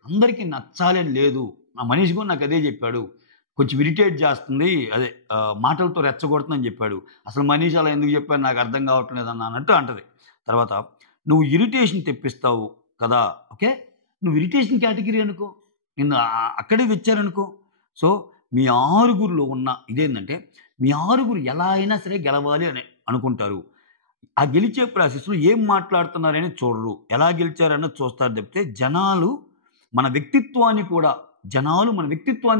అందరికీ నచ్చాలి అని లేదు. నా మనీష్ కూడా నాకు అదే చెప్పాడు. కొంచెం ఇరిటేట్ చేస్తుంది. అదే మాటలతో రెచ్చగొడుతుందని చెప్పాడు. అసలు మనీష్ అలా ఎందుకు చెప్పాడు నాకు అర్థం కావట్లేదన్న అన్నట్టు అంటది. తర్వాత నువ్వు ఇరిటేషన్ తెప్పిస్తావు కదా! ఓకే. నువ్వు ఇరిటేషన్ కేటగిరీ అనుకో. నిన్ను అక్కడే తెచ్చారనుకో. సో మీ ఆరుగురిలో ఉన్న ఇదేంటంటే మీ ఆరుగురు ఎలా అయినా సరే గెలవాలి అని అనుకుంటారు. ఆ గెలిచే ప్రాసెస్‌లో ఏం మాట్లాడుతున్నారని చూడరు. ఎలా గెలిచారన్నది చూస్తారు తప్పితే జనాలు మన వ్యక్తిత్వాన్ని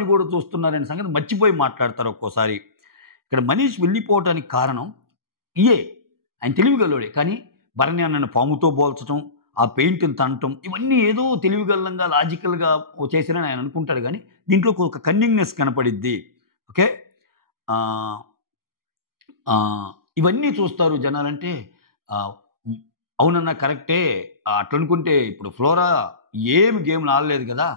కూడా చూస్తున్నారనే సంగతి మర్చిపోయి మాట్లాడతారు ఒక్కోసారి. ఇక్కడ మనీష్ వెళ్ళిపోవటానికి కారణం ఇయే. ఆయన తెలివిగల్లోడే. కానీ భరణి అన్నని పాముతో పోల్చటం, ఆ పెయింట్‌ని తనటం ఇవన్నీ ఏదో తెలివిగల్లంగా, లాజికల్‌గా చేశారని ఆయన అనుకుంటాడు గానీ, దీంట్లో ఒక కన్నింగ్‌నెస్ కనపడిద్ది. ఓకే. ఆహ్, ఆహ్, ఇవన్నీ చూస్తారు జనాలంటే ఆహ్, హ్మ్. అవునన్నా కరెక్టే. అట్లనుకుంటే ఇప్పుడు ఫ్లోరా ఏమి గేమ్‌లు ఆడలేదు గదా!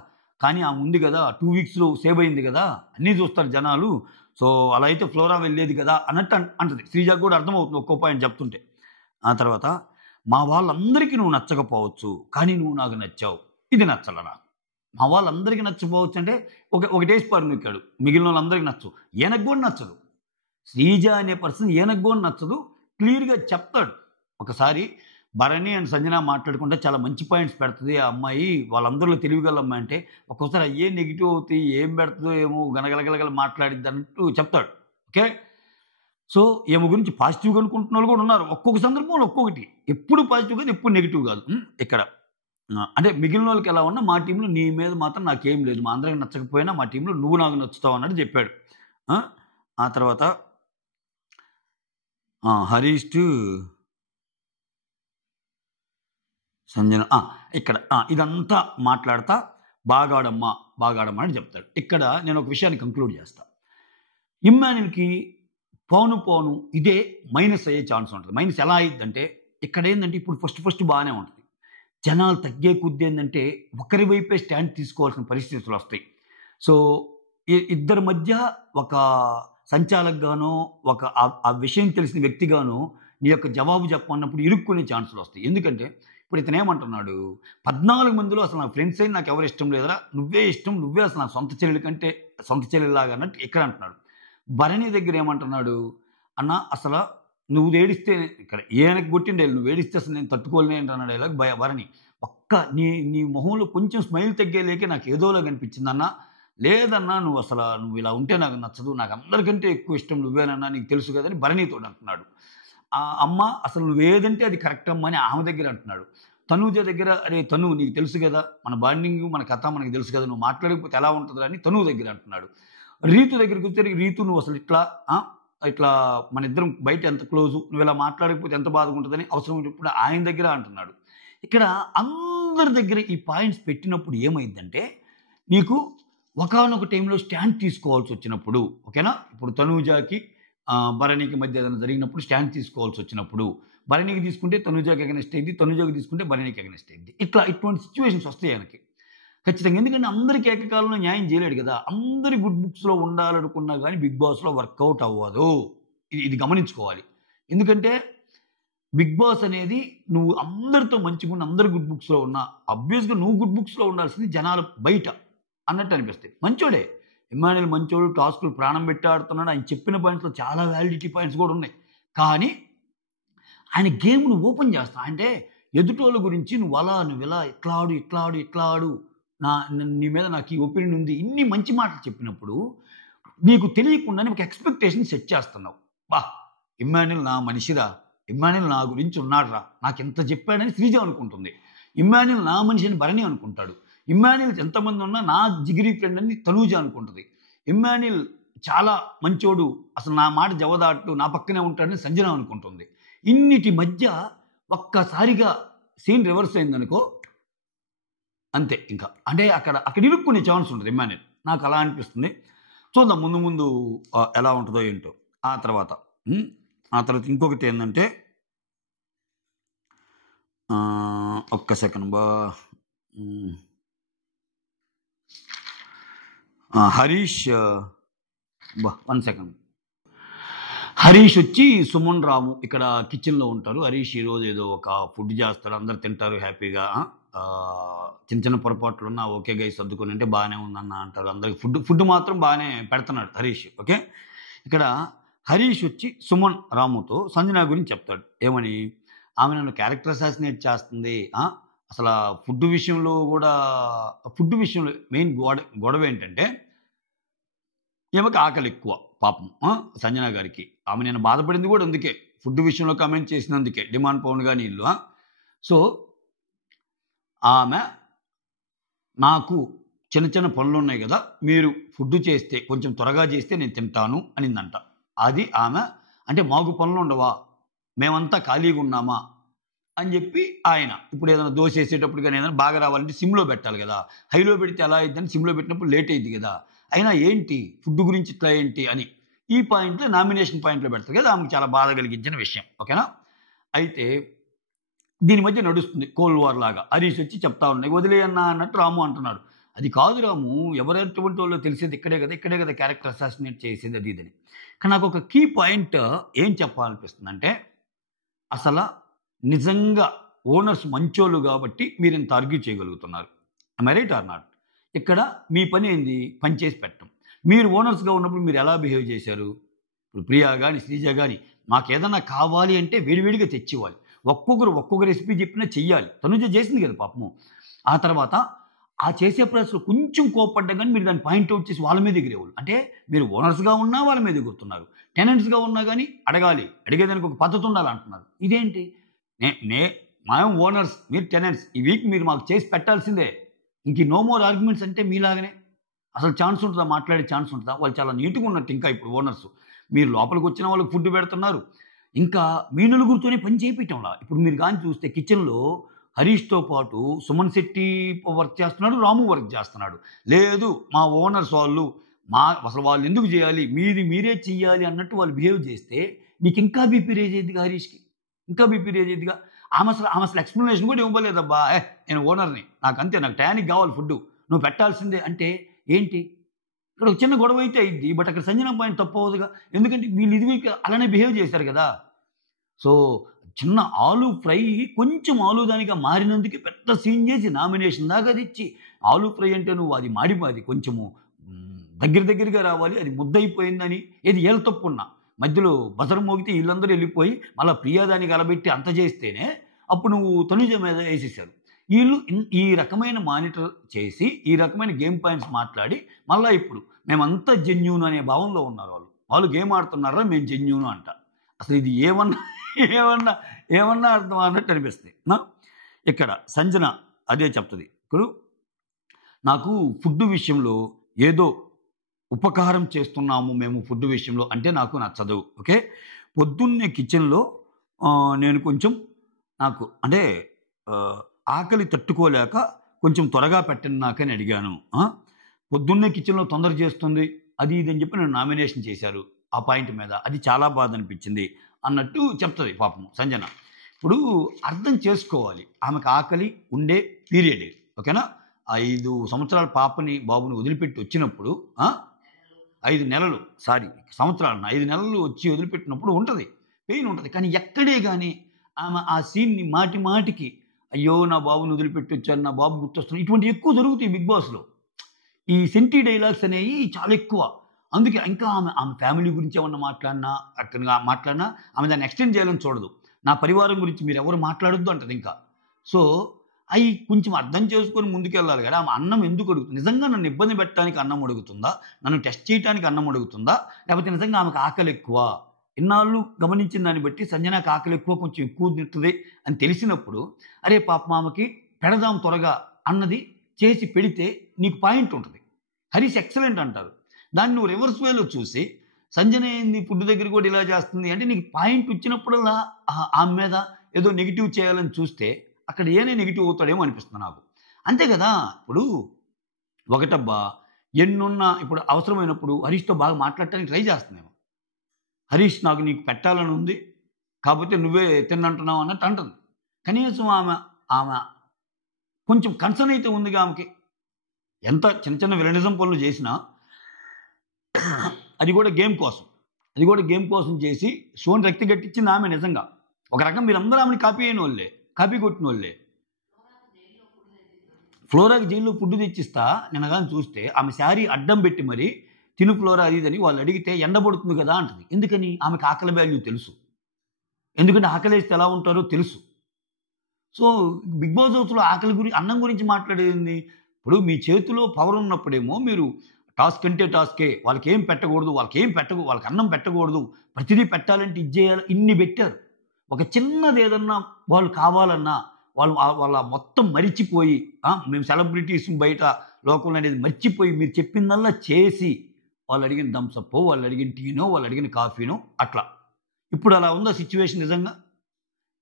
కానీ ఆమె ఉంది గదా! 2 వీక్స్‌లో సేవ్ అయింది గదా! అన్నీ చూస్తారు జనాలు. సో, అలా అయితే ఫ్లోరా వెళ్ళేది కదా! అన్నట్టు అంటది. శ్రీజకి గూడా అర్థమవుతుంది ఒక్కో పాయింట్ చెప్తుంటే. ఆ తర్వాత మా వాళ్ళందరికీ నువ్వు నచ్చకపోవచ్చు. కానీ నువ్వు నాకు నచ్చావు. ఇది నచ్చల నాకు. మా వాళ్ళందరికీ నచ్చకపోవచ్చు అంటే ఒకటేసి పరిమికాడు. మిగిలినోళ్ళందరికి నచ్చవు. ఈయనకు గూడా నచ్చదు. శ్రీజ అనే పర్సన్ ఈయనకు గూడా నచ్చదు. క్లియర్‌గా చెప్తాడు. ఒకసారి భరణి అండ్ సంజన మాట్లాడుకుంటే చాలా మంచి పాయింట్స్ పెడతది ఆ అమ్మాయి. వాళ్ళందరిలో తెలివిగల అమ్మాయి అంటే, ఒక్కోసారి అయ్యే నెగెటివ్ అవుతాయి. ఏం పెడతదో ఏమో గలగలగలగల మాట్లాడిద్ది అన్నట్టు చెప్తాడు. ఓకే. సో, ఈమె గురించి పాజిటివ్‌గా అనుకుంటున్నోళ్ళు గూడా ఉన్నారు. ఒక్కొక్క సందర్భంలో ఒక్కొక్కటి. ఎప్పుడు పాజిటివ్ కాదు, ఎప్పుడు నెగెటివ్ కాదు. ఇక్కడ. అంటే మిగిలినోళ్ళకి ఎలా ఉన్నా మా టీమ్‌లో నీ మీద మాత్రం నాకేం లేదు. మా అందరికి నచ్చకపోయినా మా టీమ్‌లో నువ్వు నాకు నచ్చుతావు అన్నట్టు చెప్పాడు. ఆ! ఆ తర్వాత హరీష్ టు సంజన ఇక్కడ ఇదంతా మాట్లాడతా బాగాడమ్మా, బాగాడమ్మా అని చెప్తాడు. ఇక్కడ నేను ఒక విషయాన్ని కంక్లూడ్ చేస్తా. ఇమ్మాన్యుల్‌కి పోను ఇదే మైనస్ అయ్యే ఛాన్స్ ఉంటది. మైనస్ ఎలా అయ్యిద్దంటే ఇక్కడేందంటే ఇప్పుడు ఫస్ట్ బానే ఉంటది. జనాలు తగ్గే కొద్దీ ఏందంటే ఒకరి వైపే స్టాండ్ తీసుకోవాల్సిన పరిస్థితులొస్తాయి. సో, ఇద్దరి మధ్య ఒక సంచాలకుగానో, ఆ విషయం తెలిసిన వ్యక్తిగానో నీ యొక్క జవాబు చెప్పమన్నప్పుడు ఇరుక్కునే ఛాన్సులొస్తాయి. ఎందుకంటే ఇప్పుడు ఇతనేమంటున్నాడు, 14 మందిలో అసలు నాకు ఫ్రెండ్స్ అయిన నాకెవరు ఇష్టం లేదురా! నువ్వే ఇష్టం. నువ్వే అసలు నా సొంత చెల్లెలి కంటే సొంత చెల్లెల్లాగా అన్నట్టు ఇక్కడ అంటున్నాడు. భరణి దగ్గర ఏమంటున్నాడు, అన్న అసల నువ్వు ఏడిస్తే ఇక్కడ ఈయనకి కొట్టిండే నువ్వేడిస్తే అసలు నేను తట్టుకోలేను అన్న డైలాగ్ భరణి. నీ మొహంలో కొంచెం స్మైల్ తగ్గేలేకే నాకు ఏదోలాగా అనిపించిందన్న. లేదన్నా నువ్వు ఇలా ఉంటే నాకు నచ్చదు. నాకు అందరికంటే ఎక్కువ ఇష్టం నువ్వేనన్నా నీకు తెలుసు కదని భరణితోటి అంటున్నాడు. ఆ అమ్మ అసలు నువ్వేదంటే అది కరెక్ట్ అమ్మ అని ఆమె దగ్గర అంటున్నాడు. తనూజ దగ్గర అరే తను నీకు తెలుసు కదా! మన బాండింగ్ మన కథ మనకు తెలుసు కదా! నువ్వు మాట్లాడకపోతే ఎలా ఉంటదిరా అని తను దగ్గర అంటున్నాడు. రీతు దగ్గరికొస్తే రీతు నువ్వు అసలు ఇట్లా మనిద్దరం బయట ఎంత క్లోజు. నువ్విలా మాట్లాడకపోతే ఎంత బాధగుంటదని అవసరమైనప్పుడు ఆయన దగ్గర అంటున్నాడు. ఇక్కడ అందరి దగ్గర ఈ పాయింట్స్ పెట్టినప్పుడు ఏమైద్దంటే, నీకు ఒకానొక టైంలో స్టాండ్ తీసుకోవాల్సొచ్చినప్పుడు ఓకేనా? ఇప్పుడు తనూజకి భరణికి మధ్య ఏదైనా జరిగినప్పుడు స్టాండ్ తీసుకోవాల్సొచ్చినప్పుడు, భరణికి తీసుకుంటే తనూజకి అగైనెస్ట్ అయ్యిద్ది. తనూజకి తీసుకుంటే భరణికి అగైనెస్ట్ అయ్యిద్ది. ఇటువంటి సిట్యుయేషన్స్ వస్తాయి ఆయనకి. ఖచ్చితంగా. ఎందుకంటే అందరికి ఏకకాలంలో న్యాయం చేయలేడు గదా! అందరి గుడ్ బుక్స్‌లో ఉండాలనుకున్నా గానీ బిగ్ బాస్‌లో వర్కౌట్ అవ్వదు. ఇది గమనించుకోవాలి. ఎందుకంటే బిగ్ బాస్ అనేది నువ్వు అందరితో మంచిగున్న అందరు గుడ్ బుక్స్‌లో ఉన్నా ఆబ్వియస్‌గా నువ్వు గుడ్ బుక్స్‌లో ఉండాల్సింది జనాలు బయట అన్నట్టు అనిపిస్తాయి. మంచోడే. ఇమ్మాన్యుల్ మంచోడు. టాస్క్‌లు ప్రాణం పెట్టి ఆడుతున్నాడు. ఆయన చెప్పిన పాయింట్స్‌లో చాలా వ్యాలిడిటీ పాయింట్స్ గూడా ఉన్నాయి. కానీ ఆయన గేమ్‌ను ఓపెన్ చేస్తా. అంటే ఎదుటోళ్ళ గురించి నువ్విలా ఇట్లా ఆడు. నీ మీద నాకు ఈ ఒపీనియన్ ఉంది. ఇన్ని మంచి మాటలు చెప్పినప్పుడు నీకు తెలియకుండానే ఒక ఎక్స్‌పెక్టేషన్ సెట్ చేస్తున్నావు. ఇమ్మాన్యుల్ నా మనిషిరా. ఇమ్మాన్యుల్ నా గురించి ఉన్నాడురా. నాకింత చెప్పాడని శ్రీజ అనుకుంటుంది. ఇమ్మాన్యుల్ నా మనిషి అని భరణి అనుకుంటాడు. ఇమ్మాన్యుల్ ఎంతమంది ఉన్నా నా జిగిరి ఫ్రెండ్ అని తనూజ అనుకుంటది. ఇమ్మాన్యుల్ చాలా మంచోడు. అసలు నా మాట జవదాటు నా పక్కనే ఉంటాడని సంజన అనుకుంటుంది. ఇన్నిటి మధ్య ఒక్కసారిగా సీన్ రివర్స్ అయిందనుకో అంతే ఇంకా. అంటే అక్కడ ఇరుక్కునే ఛాన్స్ ఉంటది ఇమ్మాన్యుల్. నాకు అలా అనిపిస్తుంది. చూద్దాం ముందు ఎలా ఉంటదో ఏంటో. ఆ తర్వాత ఇంకొకటి ఏందంటే ఒక్క సెకండ్ హరీష్ 1 సెకండ్. హరీష్ వచ్చి సుమన్ రాము ఇక్కడ కిచెన్‌లో ఉంటారు. హరీష్ ఈరోజు ఏదో ఒక ఫుడ్ చేస్తాడు. అందరూ తింటారు హ్యాపీగా. చిన్న పొరపాట్లున్నా ఓకే గైస్ సర్దుకొని అంటే బానే ఉందన్న అంటారు. అందరికి ఫుడ్ మాత్రం బానే పెడుతున్నాడు హరీష్. ఓకే. ఇక్కడ హరీష్ వచ్చి సుమన్ రాముతో సంజన గురించి చెప్తాడు. ఏమని? ఆమె నన్ను క్యారెక్టర్ అసాసినేట్ చేస్తుంది. అసల ఫుడ్ విషయంలో మెయిన్ గొడవ ఏంటంటే ఈమెకి ఆకలి ఎక్కువ పాపం సంజన గారికి. ఆమె నేను బాధపడింది కూడా అందుకే. ఫుడ్ విషయంలో కామెంట్ చేసినందుకే. డిమాండ్ పౌండ్ గాని ఈళ్ళు. సో, ఆమె నాకు చిన్న చిన్న పనులున్నాయి గదా! మీరు ఫుడ్ చేస్తే కొంచెం త్వరగా చేస్తే నేను తింటాను అనిందంట. అది ఆమె అంటే మాకు పనులుండవా? మేమంతా ఖాళీగున్నామా? అని జెప్పి ఆయన. ఇప్పుడు ఏదైనా దోస ఏసేటప్పుడు గాని ఏదైనా బాగా రావాలంటే సిమ్‌లో పెట్టాలి గదా! హైలో పెడితే ఎలా అయిద్దని సిమ్‌లో పెట్టినప్పుడు లేట్ అయిద్ది గదా! అయినా ఏంటి ఫుడ్ గురించి ఇట్లా ఏంటి అని. ఈ పాయింట్‌లో నామినేషన్ పాయింట్‌లో పెడతారు కదా! ఆమెకు చాలా బాధ కలిగించిన విషయం. ఓకేనా? అయితే దీని మధ్య నడుస్తుంది కోల్డ్ వార్ లాగా. హరీష్ వచ్చి చెప్తా ఉన్నాయి. "వదిలేయన్నా" అన్నట్టు రాము అంటున్నాడు. "అది కాదు రాము, ఎవరెటువంటోళ్ళో తెలిసేది ఇక్కడే గదా క్యారెక్టర్ అసాసినేట్ చేసేది అది ఇదని." కానీ నాకొక కీ పాయింట్ ఏం చెప్పాలనిపిస్తుందంటే, అసల నిజంగా ఓనర్స్ మంచోళ్ళు గాబట్టి మీరింత ఆర్గ్యూ చేయగలుగుతున్నారు. Am I right are not? ఇక్కడ మీ పనేంది? పని చేసి పెట్టడం. మీరు ఓనర్స్‌గా ఉన్నప్పుడు మీరెలా బిహేవ్ చేశారు? ఇప్పుడు ప్రియా గాని, శ్రీజ గాని మాకేదన్నా కావాలి అంటే వేడివేడిగా తెచ్చివ్వాలి. ఒక్కొక్క రెసిపీ చెప్పినా చెయ్యాలి. తనుజ చేసింది కదా పాపము. ఆ తర్వాత ఆ చేసే ప్రాసెస్‌లో కొంచెం కోప్పడ్డా గాని మీరు దాన్ని పాయింట్ ఔట్ చేసి వాళ్ళ మీద ఎగిరేవాళ్ళు. అంటే మీరు ఓనర్స్‌గా ఉన్నా వాళ్ళ మీద ఎగురుతున్నారు. టెనెంట్స్‌గా ఉన్నా గాని అడగాలి. అడిగేదానికి ఒక పద్ధతి ఉండాలంటున్నారు. ఇదేంటి? నే నే మేము ఓనర్స్, మీరు టెనెంట్స్. ఈ వీక్ మీరు మాకు చేసి పెట్టాల్సిందే. ఇంక నో మోర్ ఆర్గ్యుమెంట్స్ అంటే మీలాగానే. అసలు ఛాన్స్ ఉంటదా? మాట్లాడే ఛాన్స్ ఉంటదా? వాళ్ళు చాలా నీట్‌గా ఉన్నట్టు ఇంకా ఇప్పుడు ఓనర్స్. మీరు లోపలికొచ్చిన వాళ్ళకి ఫుడ్ పెడుతున్నారు. ఇంకా మీ నలుగురితోనే పని చేపియటంలా. ఇప్పుడు మీరు గాని చూస్తే కిచెన్‌లో హరీష్‌తో పాటు సుమన్ శెట్టి వర్క్ చేస్తున్నాడు. రాము వర్క్ చేస్తున్నాడు. లేదు మా ఓనర్స్ వాళ్ళు అసలు వాళ్ళు ఎందుకు చేయాలి? మీది మీరే చెయ్యాలి అన్నట్టు వాళ్ళు బిహేవ్ చేస్తే నీకింకా బీపీ రైజ్ అయ్యిద్దిగా హరీష్‌కి. ఇంకా బీపీ రైజ్ అయ్యిద్దిగా. ఆమె అసలు ఎక్స్‌ప్లనేషన్ కూడా ఇవ్వలేదబ్బా! నేను ఓనర్‌ని. నాకంతే నాకు టయానికి కావాలి ఫుడ్డు. నువ్వు పెట్టాల్సిందే అంటే ఏంటి? ఇక్కడ ఒక చిన్న గొడవ అయితే అయ్యిద్ది. బట్ అక్కడ సంజన పాయింట్ తప్పవ్వదుగా. ఎందుకంటే వీళ్ళు ఇదివరకు అలానే బిహేవ్ చేశారు కదా! సో, చిన్న ఆలు ఫ్రై కొంచెం ఆలుదానిగా మారినందుకే పెద్ద సీన్ చేసి నామినేషన్ దాకా తెచ్చి, ఆలు ఫ్రై అంటే నువ్వు అది మాడిపోది కొంచెము దగ్గరగా రావాలి. అది ముద్దయిపోయిందని ఏది ఈళ్ళ తప్పున్నా. మధ్యలో బజర్ మోగితే ఈళ్ళందరూ ఎళ్ళిపోయి మళ్ళా ప్రియా దాన్ని కలబెట్టి అంత చేస్తేనే అప్పుడు నువ్వు తనుజ మీద ఏసేశారు. ఈళ్ళు ఈ రకమైన మానిటర్ చేసి, ఈ రకమైన గేమ్ పాయింట్స్ మాట్లాడి, మళ్ళా ఇప్పుడు మేమంతా జెన్యూన్ అనే భావంలో ఉన్నారు వాళ్ళు. వాళ్ళు గేమ్ ఆడుతున్నారా మేము జెన్యూన్ అంట. అసలు ఇది ఏమన్నా ఏమన్నా అర్థమా అన్నట్టు అనిపిస్తుంది. ఇక్కడ సంజన అదే చెప్తది. ఇప్పుడు నాకు ఫుడ్ విషయంలో ఏదో ఉపకారం చేస్తున్నాము మేము ఫుడ్ విషయంలో అంటే నాకు నచ్చదు. ఓకే. పొద్దున్నే కిచెన్‌లో నేను కొంచెం నాకు అంటే ఆహ్, ఆకలి తట్టుకోలేక కొంచెం త్వరగా పెట్టండి నాకని అడిగాను. పొద్దున్నే కిచెన్‌లో తొందర చేస్తుంది. అది ఇది అని చెప్పి నన్ను నామినేషన్ చేశారు. ఆ పాయింట్ మీద. అది చాలా బాధ అనిపించింది అన్నట్టు చెప్తది పాపం సంజన. ఇప్పుడు అర్థం చేసుకోవాలి. ఆమెకు ఆకలి ఉండే పీరియడ్. ఓకేనా? 5 సంవత్సరాల పాపని, బాబుని వదిలిపెట్టి వచ్చినప్పుడు 5 నెలలు సంవత్సరాలు 5 నెలలు వచ్చి వదిలిపెట్టినప్పుడు ఉంటది. పెయిన్ ఉంటది. కానీ ఎక్కడే గాని ఆమె ఆ సీన్‌ని మాటి మాటికి అయ్యో! నా బాబుని వదిలిపెట్టి వచ్చాను. నా బాబు గుర్తొస్తున్నాడు. ఇటువంటివి ఎక్కువ జరుగుతాయి 'బిగ్ బాస్‌లో'. ఈ సెంటి డైలాగ్స్ అనేయి చాలా ఎక్కువ. అందుకే ఇంకా ఆమె ఫ్యామిలీ గురించి ఏమన్నా మాట్లాడినా ఆమె దాన్ని ఎక్స్‌టెండ్ చేయాలని చూడదు. నా పరివారం గురించి మీరెవరు మాట్లాడొద్దు అంటదింకా. సో, అయి కొంచెం అర్థం చేసుకొని ముందుకెళ్ళాలి గదా! ఆమె అన్నం ఎందుకు అడుగుతుంది? నిజంగా నన్ను ఇబ్బంది పెట్టడానికి అన్నం అడుగుతుందా? నన్ను టెస్ట్ చేయటానికి అన్నం అడుగుతుందా? లేకపోతే నిజంగా ఆమెకు ఆకలెక్కువ? ఇన్నాళ్ళు గమనించిన దాన్ని బట్టి సంజనకి ఆకలెక్కువ, కొంచెం ఎక్కువ తింటది అని తెలిసినప్పుడు, అరే పాపం ఆమెకి పెడదాం త్వరగా అన్నది చేసి పెడితే నీకు పాయింట్ ఉంటది. హరీష్ ఎక్సలెంట్ అంటారు. దాన్ని నువ్వు రివర్స్ వేలో చూసి సంజన ఏంది ఫుడ్ దగ్గర కూడా ఇలా చేస్తుంది అంటే నీకు పాయింట్ వచ్చినప్పుడల్లా ఆమె మీద ఏదో నెగెటివ్ చేయాలని చూస్తే అక్కడ ఏనే నెగెటివ్ అవుతాడేమో అనిపిస్తుంది నాకు. అంతే కదా! ఇప్పుడు ఒకటబ్బా ఎన్నున్నా ఇప్పుడు అవసరమైనప్పుడు హరీష్‌తో బాగా మాట్లాడటానికి ట్రై చేస్తుందేమో. హరీష్ నీకు పెట్టాలని ఉంది. కాకపోతే నువ్వే తిన్నంటున్నావు అన్నట్టు అంటుంది. కనీసం ఆమె కొంచెం కన్సర్న్ అయితే ఉందిగా ఆమెకి. ఎంత చిన్న చిన్న విలనిజం పనులు చేసినా అది కూడా గేమ్ కోసం. అది కూడా గేమ్ కోసం చేసి షోని రక్తి గట్టించింది ఆమె నిజంగా. ఒక రకం మీరందరూ ఆమెని కాపీ అయినోళ్ళే. కాపీ కొట్టినోళ్ళే. ఫ్లోరాకి జైల్‌లో ఫుడ్ తెచ్చిస్తా నిన్న గాని చూస్తే ఆమె శారీ అడ్డం పెట్టి మరి తిను ఫ్లోరా అది ఇదని వాళ్ళు అడిగితే ఎండబడుతుంది కదా అంటది. ఎందుకని? ఆమెకు ఆకలి వాల్యూ తెలుసు. ఎందుకంటే ఆకలేస్తే ఎలా ఉంటారో తెలుసు. సో, 'బిగ్ బాస్' హౌస్‌లో అన్నం గురించి మాట్లాడేదేంది? ఇప్పుడు మీ చేతిలో పవర్ ఉన్నప్పుడేమో మీరు టాస్క్ అంటే టాస్కే. వాళ్ళకి అన్నం పెట్టకూడదు. ప్రతిదీ పెట్టాలంటే ఇది చేయాలి. ఇన్ని పెట్టారు. ఒక చిన్నది ఏదన్నా వాళ్ళు కావాలన్నా వాళ్ళ మొత్తం మరిచిపోయి మేము సెలబ్రిటీస్ బయట లోకంలో అనేది మర్చిపోయి మీరు చెప్పిందల్లా చేసి వాళ్ళు అడిగిన థమ్సప్పో, వాళ్ళు అడిగిన టీనో, వాళ్ళు అడిగిన కాఫీనో అట్లా. ఇప్పుడు అలా ఉందా సిచ్యువేషన్ నిజంగా?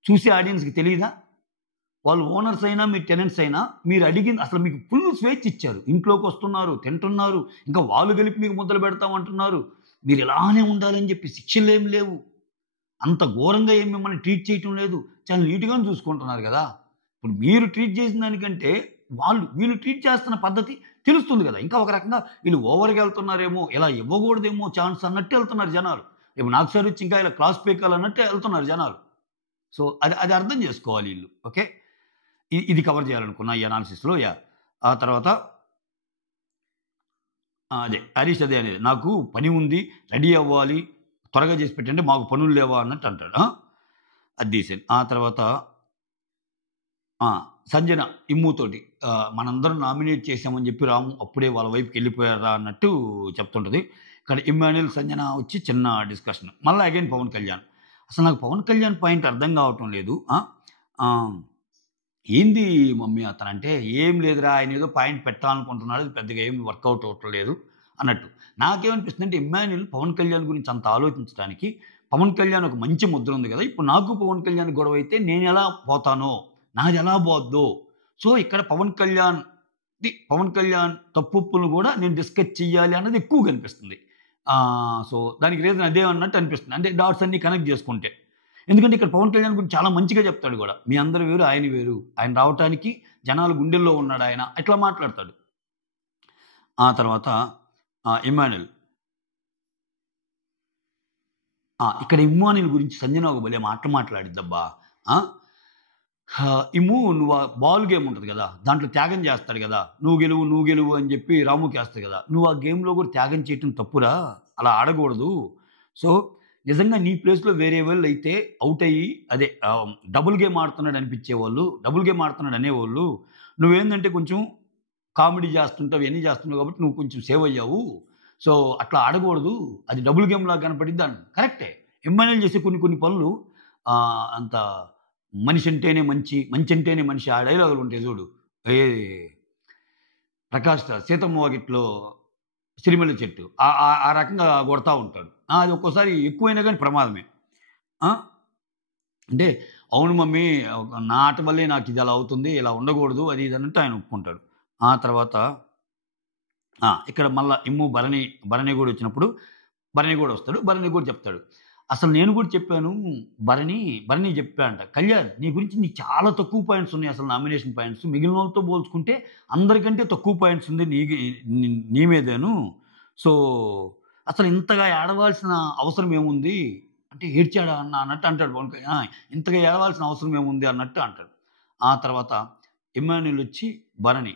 చూసే ఆడియన్స్‌కి తెలీదా? వాళ్ళు ఓనర్స్ అయినా, మీరు టెనెంట్స్ అయినా మీరు అడిగింది అసలు మీకు ఫుల్ స్వేచ్ఛ ఇచ్చారు. ఇంట్లోకొస్తున్నారు, తింటున్నారు. ఇంకా వాళ్ళు కలిపి మీకు ముద్దలు పెడతామంటున్నారు. మీరు ఇలానే ఉండాలని చెప్పి శిక్షలేమి లేవు. అంత ఘోరంగా ఏమి మిమ్మల్ని ట్రీట్ చేయటం లేదు. చాలా నీట్‌గానే చూసుకుంటున్నారు గదా! ఇప్పుడు మీరు ట్రీట్ చేసిన దానికంటే వీళ్ళు ట్రీట్ చేస్తున్న పద్ధతి తెలుస్తుంది గదా! ఇంకా ఒక రకంగా వీళ్ళు ఓవర్‌గా ఎళ్తున్నారేమో, ఇలా ఇవ్వకూడదేమో ఛాన్స్ అన్నట్టు ఎళ్తున్నారు జనాలు. ఇప్పుడు నాకు సార్ వచ్చి ఇంకా ఇలా క్రాస్ పీకాలన్నట్టే ఎళ్తున్నారు జనాలు. సో, అది అర్థం చేసుకోవాలి ఈళ్ళు. ఓకే. ఇది కవర్ చేయాలనుకున్నా ఈ అనాలిసిస్‌లో ఆ తర్వాత అదే హరీష్ అదే అనేది. నాకు పని ఉంది, రెడీ అవ్వాలి, త్వరగా చేసి పెట్టండి, మాకు పనులు లేవా అన్నట్టు అంటాడు. అది తీసేయండి. ఆ తర్వాత సంజన ఇమ్ముతోటి మనందరం నామినేట్ చేశామని చెప్పి రాము అప్పుడే వాళ్ళ వైపుకి వెళ్ళిపోయారా అన్నట్టు చెప్తుంటది. ఇక్కడ ఇమ్మాన్యుయల్, సంజన వచ్చి చిన్న డిస్కషన్. మళ్ళా అగైన్ పవన్ కళ్యాణ్. అసలు నాకు పవన్ కళ్యాణ్ పాయింట్ అర్థం కావటం లేదు. ఏంది మమ్మీ అతనంటే, ఏం లేదురా ఆయన ఏదో పాయింట్ పెట్టాలనుకుంటున్నాడు. అది పెద్దగా ఏమి వర్కౌట్ అవ్వట్లేదు అన్నట్టు. నాకేమనిపిస్తుందంటే ఇమ్మాన్యుయల్ పవన్ కళ్యాణ్ గురించి అంత ఆలోచించడానికి, పవన్ కళ్యాణ్ ఒక మంచి ముద్ర ఉంది కదా! ఇప్పుడు నాకు పవన్ కళ్యాణ్ గొడవ అయితే నేను ఎలా పోతానో, నాది ఎలా పోద్దో. సో, ఇక్కడ పవన్ కళ్యాణ్ తప్పులను కూడా నేను డిస్కస్ చెయ్యాలి అన్నది ఎక్కువ కనిపిస్తుంది. సో, దానికి రీజన్ అదే అన్నట్టు అనిపిస్తుంది. అంటే డాట్స్ అన్నీ కనెక్ట్ చేసుకుంటే. ఎందుకంటే ఇక్కడ పవన్ కళ్యాణ్ గురించి చాలా మంచిగా చెప్తాడు కూడా. మీ అందరూ వేరు, ఆయన వేరు. ఆయన రావటానికి జనాల గుండెల్లో ఉన్నాడు ఆయన. ఇట్లా మాట్లాడతాడు. ఆ తర్వాత ఇమ్మాన్యుయల్. ఇక్కడ ఇమ్మాన్యుయల్ గురించి సంజన ఒక భలే మాట్లాడిద్దబ్బా. నువ్వు బాల్ గేమ్ ఉంటుంది కదా! దాంట్లో త్యాగం చేస్తాడు కదా! నువ్వు గెలువు అని చెప్పి రాముకి వేస్తాడు కదా! నువ్వు ఆ గేమ్‌లో కూడా త్యాగం చేయటం తప్పురా! అలా ఆడకూడదు. సో, నిజంగా నీ ప్లేస్‌లో వేరే వాళ్ళు అయితే ఔట్ అయ్యి అదే డబుల్ గేమ్ ఆడుతున్నాడు అనిపించేవాళ్ళు, డబుల్ గేమ్ ఆడుతున్నాడు అనేవాళ్ళు. నువ్వేందంటే కొంచెం కామెడీ చేస్తుంటావు, ఇవన్నీ చేస్తున్నావు కాబట్టి నువ్వు కొంచెం సేవ్ అయ్యావు. సో, అట్లా ఆడకూడదు. అది డబుల్ గేమ్‌లాగా కనపడిద్ది కరెక్టే. ఇమ్మాన్యుయల్ చేసే కొన్ని పనులు అంత మనిషి అంటేనే మంచి అంటేనే మనిషి. ఆ డైలాగులు ఉంటాయి చూడు. ఏది 'ప్రకాష్ రాజ్' 'సీతమ్మ వాకిట్లో సిరిమల్లె చెట్టు' ఆ రకంగా కొడతా ఉంటాడు. అది ఒక్కోసారి ఎక్కువైనా గానీ ప్రమాదమే. అంటే అవును మమ్మీ, నా ఆట వల్లే నాకు ఇది అలా అవుతుంది, ఇలా ఉండకూడదు అది ఇది అన్నట్టు ఆయన ఒప్పుకుంటాడు. ఆ తర్వాత ఇక్కడ మళ్ళా భరణి కూడా వచ్చినప్పుడు భరణి కూడా వస్తాడు. భరణి కూడా చెప్తాడు. అసలు నేను కూడా చెప్పాను భరణి చెప్పాడంట. కళ్యాణ్, నీ గురించి నీకు చాలా తక్కువ పాయింట్స్ ఉన్నాయి అసలు నామినేషన్ పాయింట్స్. మిగిలిన వాళ్ళతో పోల్చుకుంటే అందరికంటే తక్కువ పాయింట్స్ ఉంది నీ మీదేను. సో, అసలు ఇంతగా ఏడవాల్సిన అవసరం ఏముంది అంటే, ఏడ్చాడా అన్నట్టు అంటాడు పవన్ కళ్యాణ్. ఇంతగా ఏడవాల్సిన అవసరం ఏముంది అన్నట్టు అంటాడు. ఆ తర్వాత ఇమ్మాన్యుయల్ వచ్చి భరణి,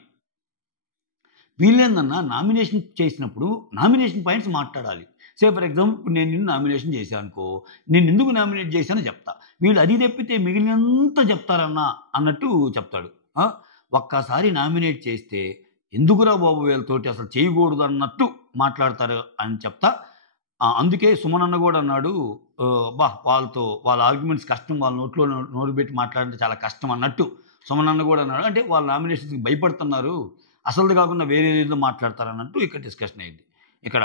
వీళ్ళేందన్నా నామినేషన్ చేసినప్పుడు నామినేషన్ పాయింట్స్ మాట్లాడాలి. ఫర్ ఎగ్జాంపుల్ నేను నిన్ను నామినేషన్ చేశాను అనుకో, నేను ఎందుకు నామినేట్ చేశానో చెప్తా. వీళ్ళు అది తప్పితే మిగిలినంతా చెప్తారన్నా అన్నట్టు చెప్తాడు. ఒక్కసారి నామినేట్ చేస్తే ఎందుకురా బాబు వీళ్ళతోటి అసలు చేయకూడదు అన్నట్టు మాట్లాడతారు అని చెప్తా. అందుకే సుమనన్న కూడా అన్నాడు, వాళ్ళ ఆర్గ్యుమెంట్స్ కష్టం, వాళ్ళ నోరు పెట్టి మాట్లాడితే చాలా కష్టం అన్నట్టు సుమనన్న కూడా అన్నాడు. అంటే వాళ్ళ నామినేషన్స్కి భయపడుతున్నారు, అసలుది కాకుండా వేరే ఏదో మాట్లాడతారు అన్నట్టు ఇక్కడ డిస్కషన్ అయింది. ఇక్కడ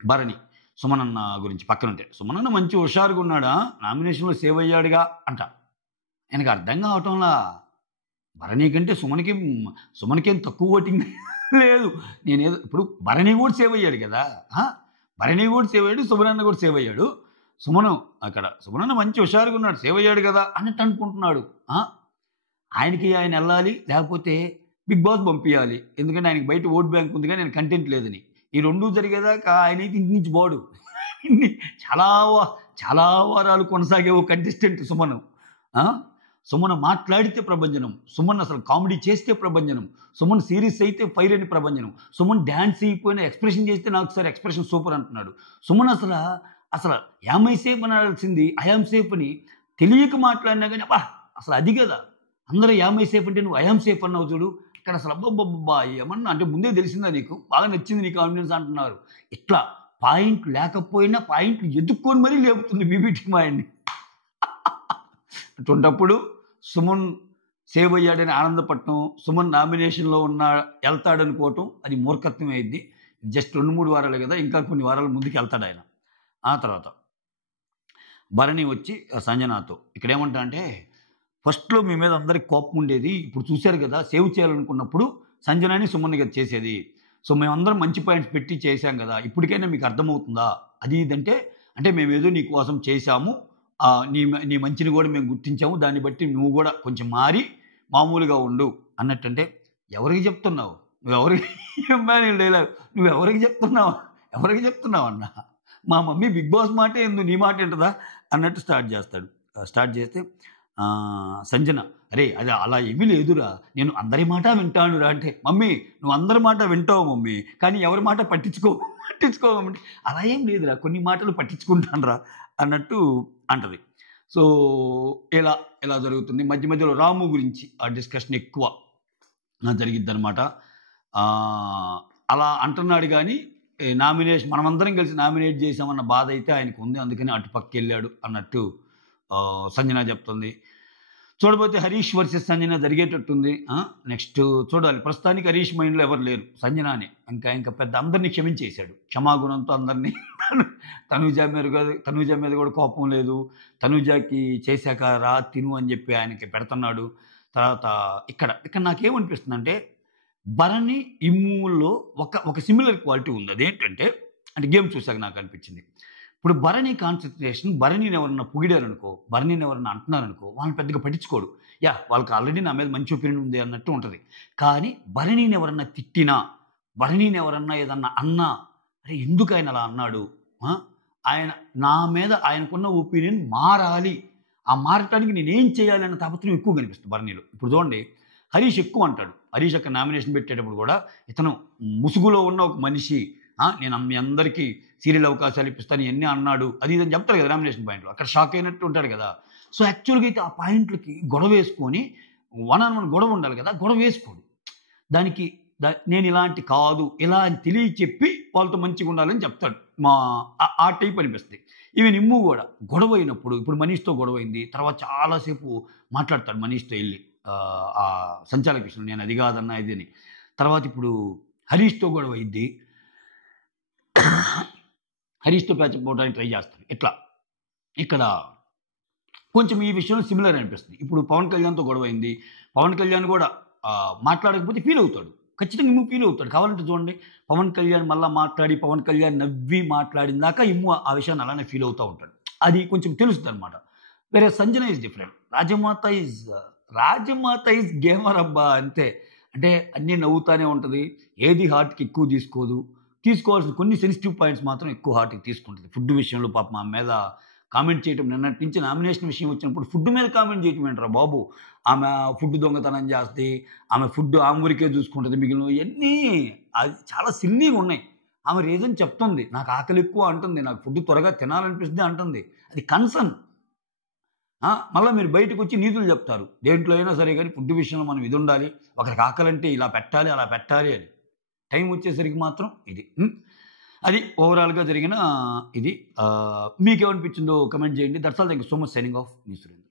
భరణి సుమనన్న గురించి పక్కనుంటే, సుమనన్న మంచి హుషారుగా ఉన్నాడా, నామినేషన్లో సేవ్ అయ్యాడుగా అంట. ఆయనకు అర్థం కావటంలా భరణి కంటే సుమన్కేం తక్కువ ఓటింగ్ లేదు. నేనేదో ఇప్పుడు భరణి కూడా సేవ్ అయ్యాడు కదా, భరణి కూడా సేవ్ అయ్యాడు, సుమనన్న కూడా సేవ్ అయ్యాడు. సుమనన్న మంచి హుషారుగా ఉన్నాడు, సేవ్ అయ్యాడు కదా అన్నట్టు అనుకుంటున్నాడు. ఆయన వెళ్ళాలి, లేకపోతే బిగ్ బాస్ పంపించాలి. ఎందుకంటే ఆయనకి బయట ఓట్ బ్యాంక్ ఉంది కానీ ఆయన కంటెంట్ లేదని. ఈ రెండూ జరిగేదాకా ఆయన అయితే ఇంటి నుంచి పోడు. చాలా వారాలు కొనసాగే ఓ కంటెస్టెంట్ సుమన్ మాట్లాడితే ప్రభంజనం, సుమన్ అసలు కామెడీ చేస్తే ప్రభంజనం, సుమన్ సీరియస్ అయితే ఫైర్ అని ప్రభంజనం, సుమన్ డ్యాన్స్ అయిపోయినా ఎక్స్ప్రెషన్ చేస్తే నాకు సార్ ఎక్స్ప్రెషన్ సూపర్ అంటున్నాడు. సుమన్ అసలు యామై సేఫ్ అనాల్సింది ఐఆమ్ సేఫ్ అని తెలియక మాట్లాడినా కానీ అసలు అది కదా, అందరూ యామై సేఫ్ అంటే నువ్వు ఐఆమ్ సేఫ్ అన్నావు చూడు, ఇక్కడ అసలు అబ్బబ్బబ్బా! ఏమన్నా అంటే ముందే తెలిసిందా నీకు? బాగా నచ్చింది నీ కాన్ఫిడెన్స్ అంటున్నారు. ఇట్లా పాయింట్లు లేకపోయినా పాయింట్లు ఎతుక్కొని మరీ లేపుతుంది బీబీ టీమ్ ఆయన్ని. అటువంటప్పుడు సుమన్ సేవ్ అయ్యాడని ఆనందపడటం, సుమన్ నామినేషన్‌లో ఎళ్తాడనుకోవటం అది మూర్ఖత్వమే అయిద్ది. జస్ట్ 2, 3 వారాలే కదా! ఇంకా కొన్ని వారాల ముందుకెళ్తాడాయన. ఆ తర్వాత భరణి వచ్చి సంజనాతో ఇక్కడేమంటా అంటే, ఫస్ట్‌లో మీ మీద అందరికి కోపం ఉండేది. ఇప్పుడు చూసారు కదా! సేవ్ చేయాలనుకున్నప్పుడు సంజనాని, సుమన్‌ని కదా చేసేది. సో, మేమందరం మంచి పాయింట్స్ పెట్టి చేశాం కదా! ఇప్పటికైనా మీకు అర్థమవుతుందా? అది ఇదంటే, అంటే మేమేదో నీ కోసం చేశాము. నీ మంచిని గూడా మేము గుర్తించాము. దాన్ని బట్టి నువ్వు గూడా కొంచెం మారి మామూలుగా ఉండు అన్నట్టంటే, ఎవరికి చెప్తున్నావు? నువ్వెవరికి డైలాగ్ నువ్వెవరికి చెప్తున్నావు? ఎవరికి చెప్తున్నావన్నా? మా మమ్మీ బిగ్ బాస్ మాటే ఇందు నీ మాట ఇంటదా? అన్నట్టు స్టార్ట్ చేస్తాడు. స్టార్ట్ చేస్తే సంజన అరే! అది అలా ఏమీ లేదురా. నేను అందరి మాట వింటానురా అంటే, మమ్మీ నువ్వు అందరి మాట వింటావు మమ్మీ. కానీ ఎవరి మాట పట్టించుకోవు అంటే, అలా ఏం లేదురా కొన్ని మాటలు పట్టించుకుంటానురా అన్నట్టు అంటది. సో, ఇలా జరుగుతుంది. మధ్య మధ్యలో రాము గురించి ఆ డిస్కషన్ ఎక్కువ జరిగిద్దనమాట. అలా అంటున్నాడు గానీ నామినేషన్ మనమందరం కలిసి నామినేట్ చేశామన్న బాధ అయితే ఆయనకు ఉంది. అందుకని అటుపక్కెళ్ళాడు అన్నట్టు సంజన చెప్తుంది. చూడబోతే హరీష్ వర్సెస్ సంజన జరిగేటట్టుంది. నెక్స్ట్ చూడాలి. ప్రస్తుతానికి హరీష్ మైండ్‌లో ఎవరు లేరు. సంజనానే. ఇంకా పెద్ద అందరిని క్షమించేశాడు. క్షమాగుణంతో అందరిని తనూజ మీద కూడా కోపం లేదు. తనూజకి చేశాక రా తిను అని చెప్పి ఆయనకి పెడుతున్నాడు. తర్వాత ఇక్కడ నాకేమనిపిస్తుందంటే భరణి, ఇమ్ముల్లో ఒక సిమిలర్ క్వాలిటీ ఉంది. అదేంటంటే అంటే గేమ్ చూసాక నాకు అనిపించింది. ఇప్పుడు భరణి కాన్సంట్రేషన్ భరణిని ఎవరన్నా పొగిడారనుకో, భరణిని ఎవరన్నా అంటున్నారనుకో, వాళ్ళని పెద్దగా పట్టించుకోడు. వాళ్ళకి ఆల్రెడీ నా మీద మంచి ఒపీనియన్ ఉంది అన్నట్టు ఉంటది. కానీ భరణిని ఎవరన్నా తిట్టినా, భరణిని ఎవరన్నా ఏదన్నా అన్నా, అరే ఎందుకు ఆయన అలా అన్నాడు? ఆయన నా మీద ఆయనకున్న ఒపీనియన్ మారాలి. ఆ మారటానికి నేనేం చేయాలి అన్న తాపత్రయం ఎక్కువ కనిపిస్తుంది భరణిలో. ఇప్పుడు చూడండి హరీష్ ఎక్కువ అంటాడు. హరీష్ అక్కడ నామినేషన్ పెట్టేటప్పుడు కూడా ఇతను ముసుగులో ఉన్న ఒక మనిషి. నేను మీ అందరికీ సీరియల్ అవకాశాలు ఇప్పిస్తాను ఇవన్నీ అన్నాడు. అది ఇదని చెప్తారు కదా నామినేషన్ పాయింట్‌లో. అక్కడ షాక్ అయినట్టు ఉంటాడు కదా! సో, యాక్చువల్‌గా అయితే ఆ పాయింట్‌లకి గొడవ వేసుకొని వన్ ఆన్ వన్ గొడవ ఉండాలి కదా! గొడవ వేసుకోడు. దానికి నేను ఇలాంటి కాదు, ఇలా అని తెలియచెప్పి వాళ్ళతో మంచిగా ఉండాలని చెప్తాడు. ఆ టైప్ అనిపిస్తుంది. ఈవెన్ ఇమ్ము కూడా గొడవ అయినప్పుడు ఇప్పుడు మనీష్‌తో గొడవైంది. తర్వాత చాలా సేపు మాట్లాడతాడు మనీష్‌తో ఎళ్లి. ఆ సంచాలక విషయంలో నేను అది కాదన్నా ఇది అని. తర్వాత ఇప్పుడు హరీష్‌తో గొడవ అయిద్ది. హరీష్‌తో ప్యాచప్ అవ్వడానికి ట్రై చేస్తాడు. ఇక్కడ కొంచెం ఈ విషయంలో సిమిలర్ అనిపిస్తుంది. ఇప్పుడు పవన్ కళ్యాణ్‌తో గొడవైంది. పవన్ కళ్యాణ్ కూడా మాట్లాడకపోతే ఫీల్ అవుతాడు. ఖచ్చితంగా ఇమ్ము ఫీల్ అవుతాడు. కావాలంటే చూడండి పవన్ కళ్యాణ్ మళ్ళా మాట్లాడి, పవన్ కళ్యాణ్ నవ్వి మాట్లాడిన దాకా ఇమ్ము ఆ విషయాన్ని అలానే ఫీల్ అవుతా ఉంటాడు. అది కొంచెం తెలుస్తుందనమాట. వేరే Sanjana is different. Rajamata is gamer అబ్బా అంతే. అంటే అన్నీ నవ్వుతానే ఉంటది. ఏది హార్ట్‌కి ఎక్కువ తీసుకోవాల్సిన కొన్ని సెన్సిటివ్ పాయింట్స్ మాత్రం ఎక్కువ హార్ట్‌కి తీసుకుంటది. ఫుడ్ విషయంలో పాపం ఆమె మీద కామెంట్ చేయటం నిన్నటి నుంచి నామినేషన్ విషయం వచ్చినప్పుడు ఫుడ్ మీద కామెంట్ చేయటం ఏంట్రా బాబు! ఆమె ఫుడ్ దొంగతనం చేస్తది. ఆమె ఫుడ్ ఆమె ఊరికే చూసుకుంటది. మిగిలినవి ఇయన్నీ అది చాలా సిల్లీగా ఉన్నాయి. ఆమె రీజన్ చెప్తుంది. నాకు ఆకలి ఎక్కువ అంటుంది. నాకు ఫుడ్ త్వరగా తినాలనిపిస్తుంది అంటుంది. అది కన్సర్న్. మళ్ళా మీరు బయటకొచ్చి నీతులు చెప్తారు. దేంట్లో అయినా సరే గానీ ఫుడ్ విషయంలో మనం ఇది ఉండాలి. ఒకరికి ఆకలంటే ఇలా పెట్టాలి, అలా పెట్టాలి అని. టైం వచ్చేసరికి మాత్రం ఇది. అది ఓవరాల్‌గా జరిగిన ఇది. మీకేమనిపించిందో కామెంట్ చేయండి. That's all. Thank you so much. Signing off. Me Surendra.